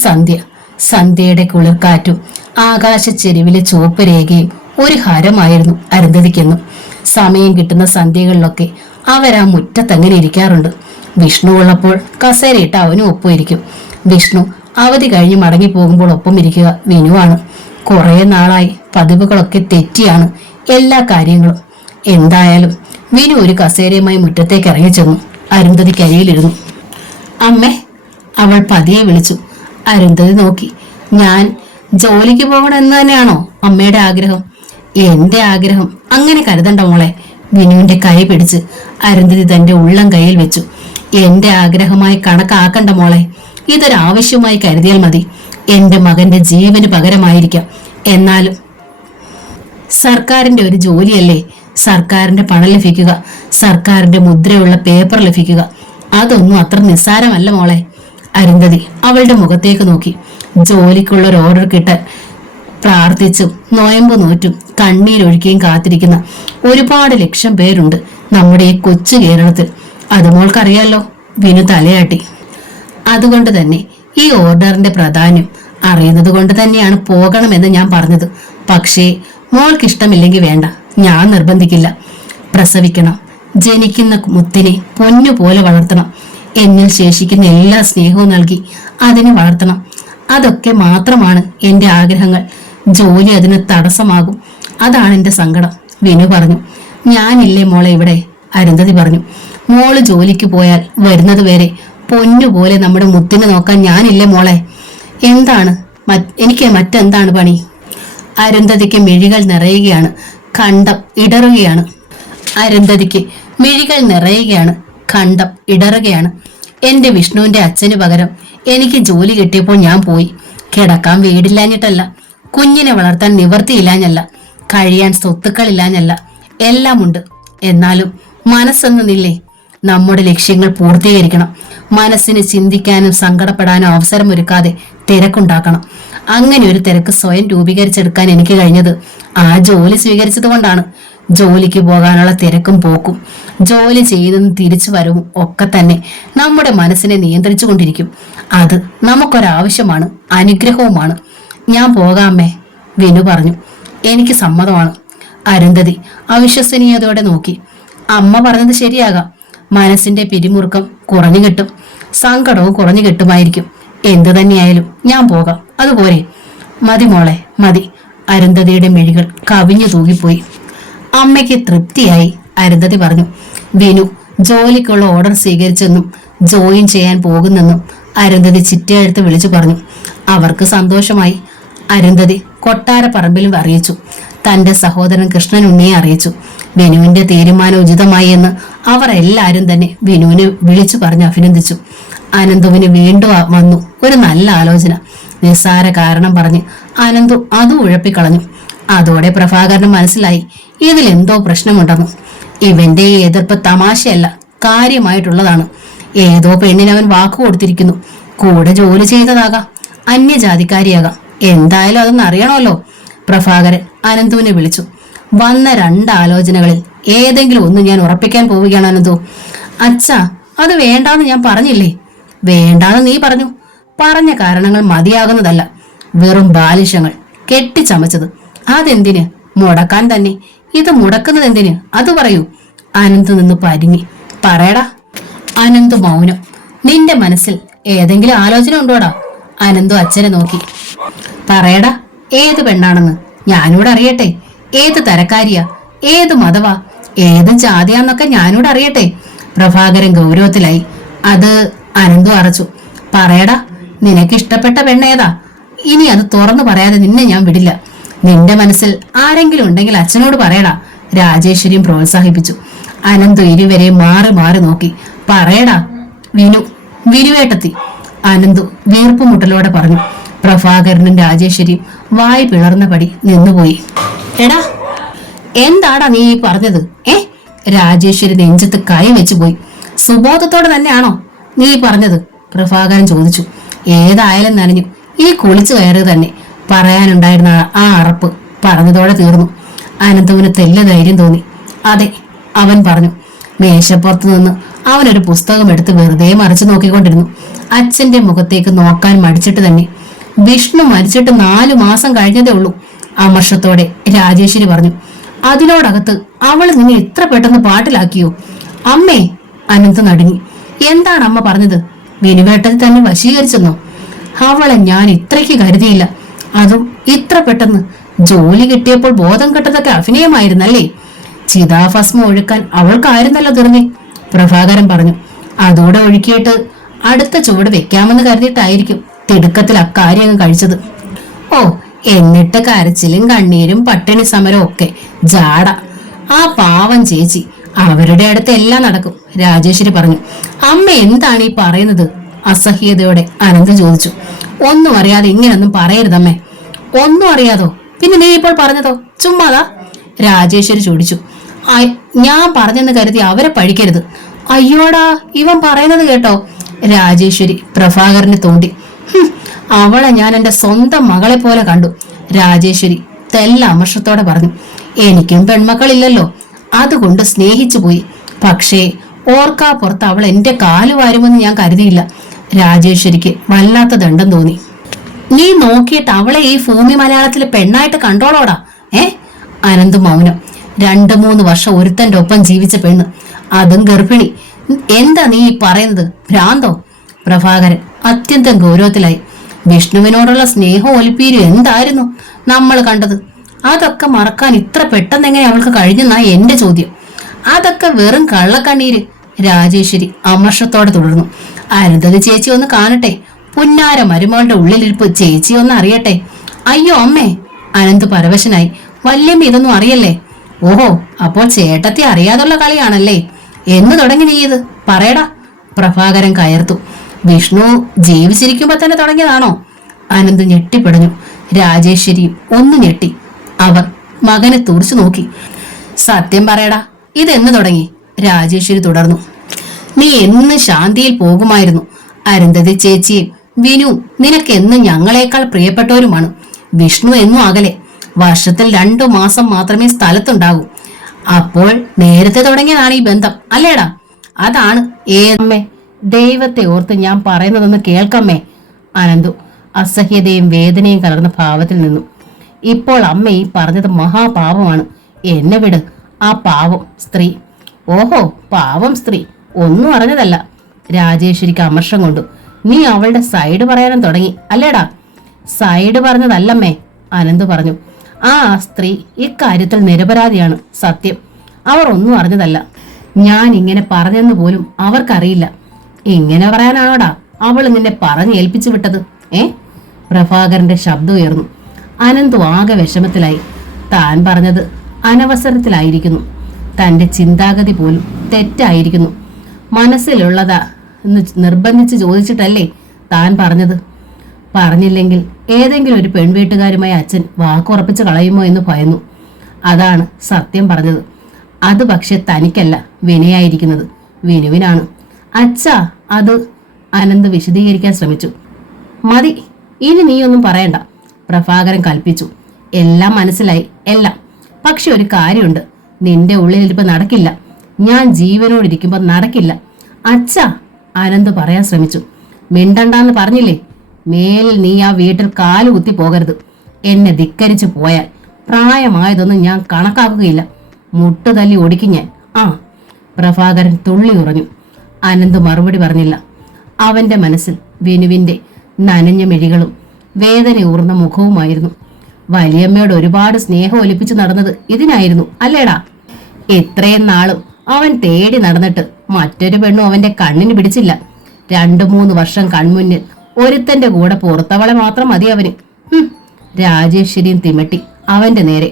സന്ധ്യയുടെ കുളിർക്കാറ്റും ആകാശച്ചെരിവിലെ ചുവപ്പ് രേഖയും ഒരു ഹരമായിരുന്നു അരുന്ധതിക്കെന്നും. സമയം കിട്ടുന്ന സന്ധ്യകളിലൊക്കെ അവരാ മുറ്റത്തങ്ങനെ ഇരിക്കാറുണ്ട്. വിഷ്ണു ഉള്ളപ്പോൾ കസേരയിട്ട് അവനും ഒപ്പം ഇരിക്കും. വിഷ്ണു അവധി കഴിഞ്ഞ് മടങ്ങി പോകുമ്പോൾ ഒപ്പം ഇരിക്കുക വിനുവാണ്. കുറെ നാളായി പതിവുകളൊക്കെ തെറ്റിയാണ് എല്ലാ കാര്യങ്ങളും. എന്തായാലും വിനു ഒരു കസേരയുമായി മുറ്റത്തേക്ക് ഇറങ്ങി ചെന്നു. അരുന്ധതി കരിയിലിരുന്നു. അമ്മേ, അവൾ പതിയെ വിളിച്ചു. അരുന്ധതി നോക്കി. ഞാൻ ജോലിക്ക് പോകണം എന്ന് തന്നെയാണോ അമ്മയുടെ ആഗ്രഹം? എന്റെ ആഗ്രഹം അങ്ങനെ കരുതണ്ട മോളെ. വിനുവിന്റെ കൈ പിടിച്ച് അരുന്ധതി തന്റെ ഉള്ളം കയ്യിൽ വെച്ചു. എന്റെ ആഗ്രഹമായി കണക്കാക്കണ്ട മോളെ. ഇതൊരാവശ്യമായി കരുതിയാൽ മതി. എന്റെ മകന്റെ ജീവന് പകരമായിരിക്കാം. എന്നാലും സർക്കാരിന്റെ ഒരു ജോലിയല്ലേ. സർക്കാരിന്റെ പണം ലഭിക്കുക, സർക്കാരിന്റെ മുദ്രയുള്ള പേപ്പർ ലഭിക്കുക, അതൊന്നും അത്ര നിസ്സാരമല്ല മോളെ. അരുന്ധതി അവളുടെ മുഖത്തേക്ക് നോക്കി. ജോലിക്കുള്ള ഒരു ഓർഡർ കിട്ടാൻ പ്രാർത്ഥിച്ചും നോയമ്പ് നോറ്റും കണ്ണീരൊഴുക്കിയും കാത്തിരിക്കുന്ന ഒരുപാട് ലക്ഷം പേരുണ്ട് നമ്മുടെ ഈ കൊച്ചു കേരളത്തിൽ. അത് മോൾക്കറിയാലോ. വിനു തലയാട്ടി. അതുകൊണ്ട് തന്നെ ഈ ഓർഡറിന്റെ പ്രാധാന്യം അറിയുന്നത് കൊണ്ട് തന്നെയാണ് പോകണമെന്ന് ഞാൻ പറഞ്ഞത്. പക്ഷേ മോൾക്കിഷ്ടമില്ലെങ്കിൽ വേണ്ട, ഞാൻ നിർബന്ധിക്കില്ല. പ്രസവിക്കണം, ജനിക്കുന്ന മുത്തിനെ പൊന്നുപോലെ വളർത്തണം, എന്നിൽ ശേഷിക്കുന്ന എല്ലാ സ്നേഹവും നൽകി അതിനെ വളർത്തണം. അതൊക്കെ മാത്രമാണ് എന്റെ ആഗ്രഹങ്ങൾ. ജോലി അതിന് തടസ്സമാകും, അതാണ് എന്റെ സങ്കടം. വിനു പറഞ്ഞു. ഞാനില്ലേ മോളെ ഇവിടെ, അരുന്ധതി പറഞ്ഞു. മോള് ജോലിക്ക് പോയാൽ വരുന്നത് വരെ പൊന്നുപോലെ നമ്മുടെ മുത്തിനെ നോക്കാൻ ഞാനില്ലേ മോളെ. എന്താണ് എനിക്ക് മറ്റെന്താണ് പണി? അരുന്ധതിക്ക് മിഴികൾ നിറയുകയാണ്, കണ്ടം ഇടറുകയാണ്. അരുന്ധതിക്ക് മിഴികൾ നിറയുകയാണ്, കണ്ടം ഇടറുകയാണ്. എന്റെ വിഷ്ണുവിന്റെ അച്ഛന് പകരം എനിക്ക് ജോലി കിട്ടിയപ്പോൾ ഞാൻ പോയി. കിടക്കാൻ വീടില്ലാഞ്ഞിട്ടല്ല, കുഞ്ഞിനെ വളർത്താൻ നിവർത്തിയില്ലാഞ്ഞല്ല, കഴിയാൻ സ്വത്തുക്കളില്ലാഞ്ഞല്ല, എല്ലാം ഉണ്ട്. എന്നാലും മനസ്സെന്നില്ലേ, നമ്മുടെ ലക്ഷ്യങ്ങൾ പൂർത്തീകരിക്കണം. മനസ്സിന് ചിന്തിക്കാനും സങ്കടപ്പെടാനും അവസരമൊരുക്കാതെ തിരക്കുണ്ടാക്കണം. അങ്ങനെ ഒരു തിരക്ക് സ്വയം രൂപീകരിച്ചെടുക്കാൻ എനിക്ക് കഴിഞ്ഞത് ആ ജോലി സ്വീകരിച്ചത് കൊണ്ടാണ്. ജോലിക്ക് പോകാനുള്ള തിരക്കും പോക്കും, ജോലി ചെയ്യുന്നതും തിരിച്ചു വരവും ഒക്കെ തന്നെ നമ്മുടെ മനസ്സിനെ നിയന്ത്രിച്ചു കൊണ്ടിരിക്കും. അത് നമുക്കൊരാവശ്യമാണ്, അനുഗ്രഹവുമാണ്. ഞാൻ പോകാമേ, വിനു പറഞ്ഞു. എനിക്ക് സമ്മതമാണ്. അരുന്ധതി അവിശ്വസനീയതയോടെ നോക്കി. അമ്മ പറഞ്ഞത് ശരിയാകാം. മനസ്സിന്റെ പിരിമുറുക്കം കുറഞ്ഞു കിട്ടും, സങ്കടവും കുറഞ്ഞു കിട്ടുമായിരിക്കും. എന്തു തന്നെയായാലും ഞാൻ പോകാം, അതുപോലെ. മതി മോളെ, മതി. അരുന്ധതിയുടെ മിഴികൾ കവിഞ്ഞു തൂകിപ്പോയി. അമ്മയ്ക്ക് തൃപ്തിയായി, അരുന്ധതി പറഞ്ഞു. വിനു ജോലിക്കുള്ള ഓർഡർ സ്വീകരിച്ചെന്നും ജോയിൻ ചെയ്യാൻ പോകുന്നെന്നും അരുന്ധതി ചിറ്റയെടുത്ത് വിളിച്ചു പറഞ്ഞു. അവർക്ക് സന്തോഷമായി. അരുന്ധതി കൊട്ടാരപ്പറമ്പിലും അറിയിച്ചു. തന്റെ സഹോദരൻ കൃഷ്ണൻ ഉണ്ണിയെ അറിയിച്ചു. വിനുവിന്റെ തീരുമാനം ഉചിതമായി എന്ന് അവർ എല്ലാവരും തന്നെ വിനുവിനെ വിളിച്ചു പറഞ്ഞ് അഭിനന്ദിച്ചു. അനന്തുവിന് വീണ്ടും വന്നു ഒരു നല്ല ആലോചന. നിസ്സാര കാരണം പറഞ്ഞ് അനന്തു അതും ഉഴപ്പിക്കളഞ്ഞു. അതോടെ പ്രഭാകരന് മനസ്സിലായി ഇതിലെന്തോ പ്രശ്നമുണ്ടെന്ന്. ഇവന്റെ ഈ എതിർപ്പ് തമാശയല്ല, കാര്യമായിട്ടുള്ളതാണ്. ഏതോ പെണ്ണിന് അവൻ വാക്കു കൊടുത്തിരിക്കുന്നു. കൂടെ ജോലി ചെയ്തതാകാം, അന്യജാതിക്കാരിയാകാം. എന്തായാലും അതൊന്നും അറിയണമല്ലോ. പ്രഭാകരൻ അനന്തുവിനെ വിളിച്ചു. വന്ന 2 ആലോചനകളിൽ ഏതെങ്കിലും ഒന്ന് ഞാൻ ഉറപ്പിക്കാൻ പോവുകയാണ് അനന്തു. അച്ഛാ, അത് വേണ്ടാന്ന് ഞാൻ പറഞ്ഞില്ലേ? വേണ്ടാന്ന് നീ പറഞ്ഞു. പറഞ്ഞ കാരണങ്ങൾ മതിയാകുന്നതല്ല, വെറും ബാലിശങ്ങൾ, കെട്ടിച്ചമച്ചത്. അതെന്തിന്? മുടക്കാൻ തന്നെ. ഇത് മുടക്കുന്നത് എന്തിന്? അത് പറയൂ. അനന്ത് നിന്ന് പരിങ്ങി. പറയടാ. അനന്തു മൗനം. നിന്റെ മനസ്സിൽ ഏതെങ്കിലും ആലോചന ഉണ്ടോടാ? അനന്തു അച്ഛനെ നോക്കി. പറയടാ, ഏത് പെണ്ണാണെന്ന് ഞാനിവിടെ അറിയട്ടെ. ഏത് തരക്കാരിയാ, ഏത് മതവാ, ഏത് ജാതിയാന്നൊക്കെ ഞാനിവിടെ അറിയട്ടെ. പ്രഭാകരൻ ഗൗരവത്തിലായി. അത് അനന്തു അറച്ചു. പറയടാ, നിനക്ക് ഇഷ്ടപ്പെട്ട പെണ്ണേതാ? ഇനി അത് തുറന്നു പറയാതെ നിന്നെ ഞാൻ വിടില്ല. നിന്റെ മനസ്സിൽ ആരെങ്കിലും ഉണ്ടെങ്കിൽ അച്ഛനോട് പറയടാ. രാജേശ്വരിയും പ്രോത്സാഹിപ്പിച്ചു. അനന്തു ഇരുവരെ മാറി മാറി നോക്കി. പറയടാ. വിനുവേട്ടത്തി, അനന്തു വീർപ്പുമുട്ടലോടെ പറഞ്ഞു. പ്രഭാകരനും രാജേശ്വരിയും വായി പിളർന്നപടി നിന്നുപോയി. എടാ, എന്താടാ നീ പറഞ്ഞത്? രാജേശ്വരി നെഞ്ചത്ത് കൈ വെച്ചു പോയി. സുബോധത്തോടെ തന്നെയാണോ നീ പറഞ്ഞത്? പ്രഭാകരൻ ചോദിച്ചു. ഏതായാലും നനഞ്ഞു. ഈ കുളിച്ചു കയറിയത് തന്നെ. പറയാനുണ്ടായിരുന്ന ആ അറപ്പ് പറഞ്ഞതോടെ തീർന്നു. അനന്തുവിന് തെല്ല് ധൈര്യം തോന്നി. അതെ, അവൻ പറഞ്ഞു. മേശപ്പുറത്ത് നിന്ന് അവനൊരു പുസ്തകം എടുത്ത് വെറുതെ മറിച്ചു നോക്കിക്കൊണ്ടിരുന്നു. അച്ഛന്റെ മുഖത്തേക്ക് നോക്കാൻ മടിച്ചിട്ട് തന്നെ. വിഷ്ണു മരിച്ചിട്ട് 4 മാസം കഴിഞ്ഞതേ ഉള്ളൂ, അമർഷത്തോടെ രാജേശ്വരി പറഞ്ഞു. അതിനോടകത്ത് അവൾ നിന്നെ ഇത്ര പെട്ടെന്ന് പാട്ടിലാക്കിയോ? അമ്മേ, അനന്ത് നടുങ്ങി. എന്താണ് അമ്മ പറഞ്ഞത്? വിനുവേട്ടത്തിൽ തന്നെ വശീകരിച്ചെന്നോ? അവളെ ഞാൻ ഇത്രയ്ക്ക് കരുതിയില്ല. അതും ഇത്ര പെട്ടെന്ന്. ജോലി കിട്ടിയപ്പോൾ ബോധം കെട്ടതൊക്കെ അഭിനയമായിരുന്നല്ലേ? ചിതാഭസ്മം ഒഴുക്കാൻ അവൾക്കായിരുന്നല്ലോ ധൃതി. പ്രഭാകരൻ പറഞ്ഞു. അതോടെ ഒഴുക്കിയിട്ട് അടുത്ത ചുവട് വെക്കാമെന്ന് കരുതിയിട്ടായിരിക്കും തിടുക്കത്തിൽ അക്കാര്യം കഴിച്ചത്. ഓ, എന്നിട്ട് കരച്ചിലും കണ്ണീരും പട്ടിണി സമരവും ഒക്കെ. ജാട. ആ പാവം ചേച്ചി, അവരുടെ അടുത്ത് എല്ലാം നടക്കും. രാജേശ്വരി പറഞ്ഞു. അമ്മ എന്താണ് ഈ പറയുന്നത്? അസഹ്യതയോടെ അനന്ത് ചോദിച്ചു. ഒന്നും അറിയാതെ ഇങ്ങനൊന്നും പറയരുതമ്മേ. ഒന്നും അറിയാതോ? പിന്നെ നീ ഇപ്പോൾ പറഞ്ഞതോ? ചുമ്മാതാ. രാജേശ്വരി ചോദിച്ചു. ഞാൻ പറഞ്ഞെന്ന് കരുതി അവരെ പഴിക്കരുത്. അയ്യോടാ, ഇവൻ പറയുന്നത് കേട്ടോ? രാജേശ്വരി പ്രഭാകരനെ തോണ്ടി. അവളെ ഞാൻ എന്റെ സ്വന്തം മകളെ പോലെ കണ്ടു. രാജേശ്വരി തെല്ല അമർഷത്തോടെ പറഞ്ഞു. എനിക്കും പെൺമക്കളില്ലല്ലോ, അതുകൊണ്ട് സ്നേഹിച്ചു പോയി. പക്ഷേ ഓർക്കാപ്പുറത്ത് അവൾ എന്റെ കാല് വാരുമെന്ന് ഞാൻ കരുതിയില്ല. രാജേശ്വരിക്ക് വല്ലാത്ത ദണ്ഡം തോന്നി. നീ നോക്കിയിട്ട് അവളെ ഈ ഭൂമി മലയാളത്തിലെ പെണ്ണായിട്ട് കണ്ടോളോടാ. അനന്ത് മൗനം. 2-3 വർഷം ഒരുത്തന്റെ ഒപ്പം ജീവിച്ച പെണ്ണ്, അതും ഗർഭിണി. എന്താ നീ പറയുന്നത്? ഭ്രാന്തോ? പ്രഭാകരൻ അത്യന്തം ഗൗരവത്തിലായി. വിഷ്ണുവിനോടുള്ള സ്നേഹവും ഒലിപ്പീരും എന്തായിരുന്നു നമ്മൾ കണ്ടത്? അതൊക്കെ മറക്കാൻ ഇത്ര പെട്ടെന്ന് എങ്ങനെ അവൾക്ക് കഴിഞ്ഞെന്നാ എന്റെ ചോദ്യം. അതൊക്കെ വെറും കള്ളക്കണ്ണീര്. രാജേശ്വരി അമർഷത്തോടെ തുടർന്നു. അരുന്ധതി ചേച്ചി ഒന്ന് കാണട്ടെ. പുന്നാര മരുമകളുടെ ഉള്ളിലിരിപ്പ് ചേച്ചി ഒന്ന് അറിയട്ടെ. അയ്യോ അമ്മേ, അനന്ത് പരവശനായി. വല്യമ്മ ഇതൊന്നും അറിയല്ലേ? ഓഹോ, അപ്പോൾ ചേട്ടത്തി അറിയാതുള്ള കളിയാണല്ലേ? എന്ന് തുടങ്ങി നീ ഇത്? പറയടാ. പ്രഭാകരൻ കയർത്തു. വിഷ്ണു ജീവിച്ചിരിക്കുമ്പോ തന്നെ തുടങ്ങിയതാണോ? അനന്ത് ഞെട്ടിപ്പിടഞ്ഞു. രാജേശ്വരിയും ഒന്ന് ഞെട്ടി. അവർ മകനെ തുറച്ചു നോക്കി. സത്യം പറയടാ, ഇതെന്ന് തുടങ്ങി? രാജേശ്വരി തുടർന്നു. നീ എന്ന് ശാന്തിയിൽ പോകുമായിരുന്നു. അരുന്ധതി ചേച്ചിയും വിനു നിനക്ക് എന്നും ഞങ്ങളെക്കാൾ പ്രിയപ്പെട്ടവരുമാണ്. വിഷ്ണു എന്നും അകലെ. വർഷത്തിൽ 2 മാസം മാത്രമേ സ്ഥലത്തുണ്ടാകൂ. അപ്പോൾ നേരത്തെ തുടങ്ങിയതാണ് ഈ ബന്ധം, അല്ലേടാ? അതാണ്. ഏമ്മേ, ദൈവത്തെ ഓർത്ത് ഞാൻ പറയുന്നതൊന്ന് കേൾക്കമ്മേ. അനന്തു അസഹ്യതയും വേദനയും കലർന്ന ഭാവത്തിൽ നിന്നു. ഇപ്പോൾ അമ്മ ഈ പറഞ്ഞത് മഹാപാപമാണ്. എന്നെ വിട്. ആ പാവം സ്ത്രീ. ഓഹോ, പാവം സ്ത്രീ ഒന്നും അറിഞ്ഞതല്ല. രാജേശ്വരിക്ക് അമർഷം കൊണ്ടു. നീ അവളുടെ സൈഡ് പറയാനും തുടങ്ങി, അല്ലേടാ? സൈഡ് പറഞ്ഞതല്ലമ്മേ, അനന്ത് പറഞ്ഞു. ആ സ്ത്രീ ഇക്കാര്യത്തിൽ നിരപരാധിയാണ്. സത്യം, അവർ ഒന്നും അറിഞ്ഞതല്ല. ഞാൻ ഇങ്ങനെ പറഞ്ഞെന്ന് പോലും അവർക്കറിയില്ല. ഇങ്ങനെ പറയാനാണോടാ അവൾ നിന്നെ പറഞ്ഞ് ഏൽപ്പിച്ചു വിട്ടത്? പ്രഭാകരന്റെ ശബ്ദം ഉയർന്നു. അനന്തു ആകെ വിഷമത്തിലായി. താൻ പറഞ്ഞത് അനവസരത്തിലായിരിക്കുന്നു. തന്റെ ചിന്താഗതി പോലും തെറ്റായിരിക്കുന്നു. മനസ്സിലുള്ളതാ എന്ന് നിർബന്ധിച്ച് ചോദിച്ചിട്ടല്ലേ താൻ പറഞ്ഞത്? പറഞ്ഞില്ലെങ്കിൽ ഏതെങ്കിലും ഒരു പെൺവീട്ടുകാരുമായി അച്ഛൻ വാക്കുറപ്പിച്ച് കളയുമോ എന്ന് ഭയന്നു. അതാണ് സത്യം പറഞ്ഞത്. അത് പക്ഷെ തനിക്കല്ല വിനയായിരിക്കുന്നത്, വിനുവിനാണ്. അച്ഛാ, അത് അനന്ത് വിശദീകരിക്കാൻ ശ്രമിച്ചു. മതി, ഇനി നീയൊന്നും പറയണ്ട, പ്രഭാകരൻ കൽപ്പിച്ചു. എല്ലാം മനസ്സിലായി, എല്ലാം. പക്ഷെ ഒരു കാര്യമുണ്ട്, നിന്റെ ഉള്ളിലിരിപ്പ് നടക്കില്ല. ഞാൻ ജീവനോടിരിക്കുമ്പോൾ നടക്കില്ല. അച്ഛാ, അനന്ത് പറയാൻ ശ്രമിച്ചു. മിണ്ടണ്ടെന്ന് പറഞ്ഞില്ലേ? മേലിൽ നീ ആ വീട്ടിൽ കാല് കുത്തി പോകരുത്. എന്നെ ധിക്കരിച്ചു പോയാൽ പ്രായമായതൊന്നും ഞാൻ കണക്കാക്കുകയില്ല. മുട്ടുതല്ലി ഒടിക്കും ഞാൻ. പ്രഭാകരൻ തുള്ളി ഉറഞ്ഞു. അനന്ത് മറുപടി പറഞ്ഞില്ല. അവന്റെ മനസ്സിൽ വിനുവിന്റെ നനഞ്ഞ മിഴികളും വേദന ഊർന്ന മുഖവുമായിരുന്നു. വലിയമ്മയോട് ഒരുപാട് സ്നേഹം ഒലിപ്പിച്ചു നടന്നത് ഇതിനായിരുന്നു, അല്ലേടാ? ഇത്രയും നാളും അവൻ തേടി നടന്നിട്ട് മറ്റൊരു പെണ്ണും അവന്റെ കണ്ണിന് പിടിച്ചില്ല. 2-3 വർഷം കൺമുന്നിൽ ഒരുത്തന്റെ കൂടെ പുറത്തവളെ മാത്രം മതി അവന്. രാജേശ്വരിയും തിമട്ടി അവന്റെ നേരെ.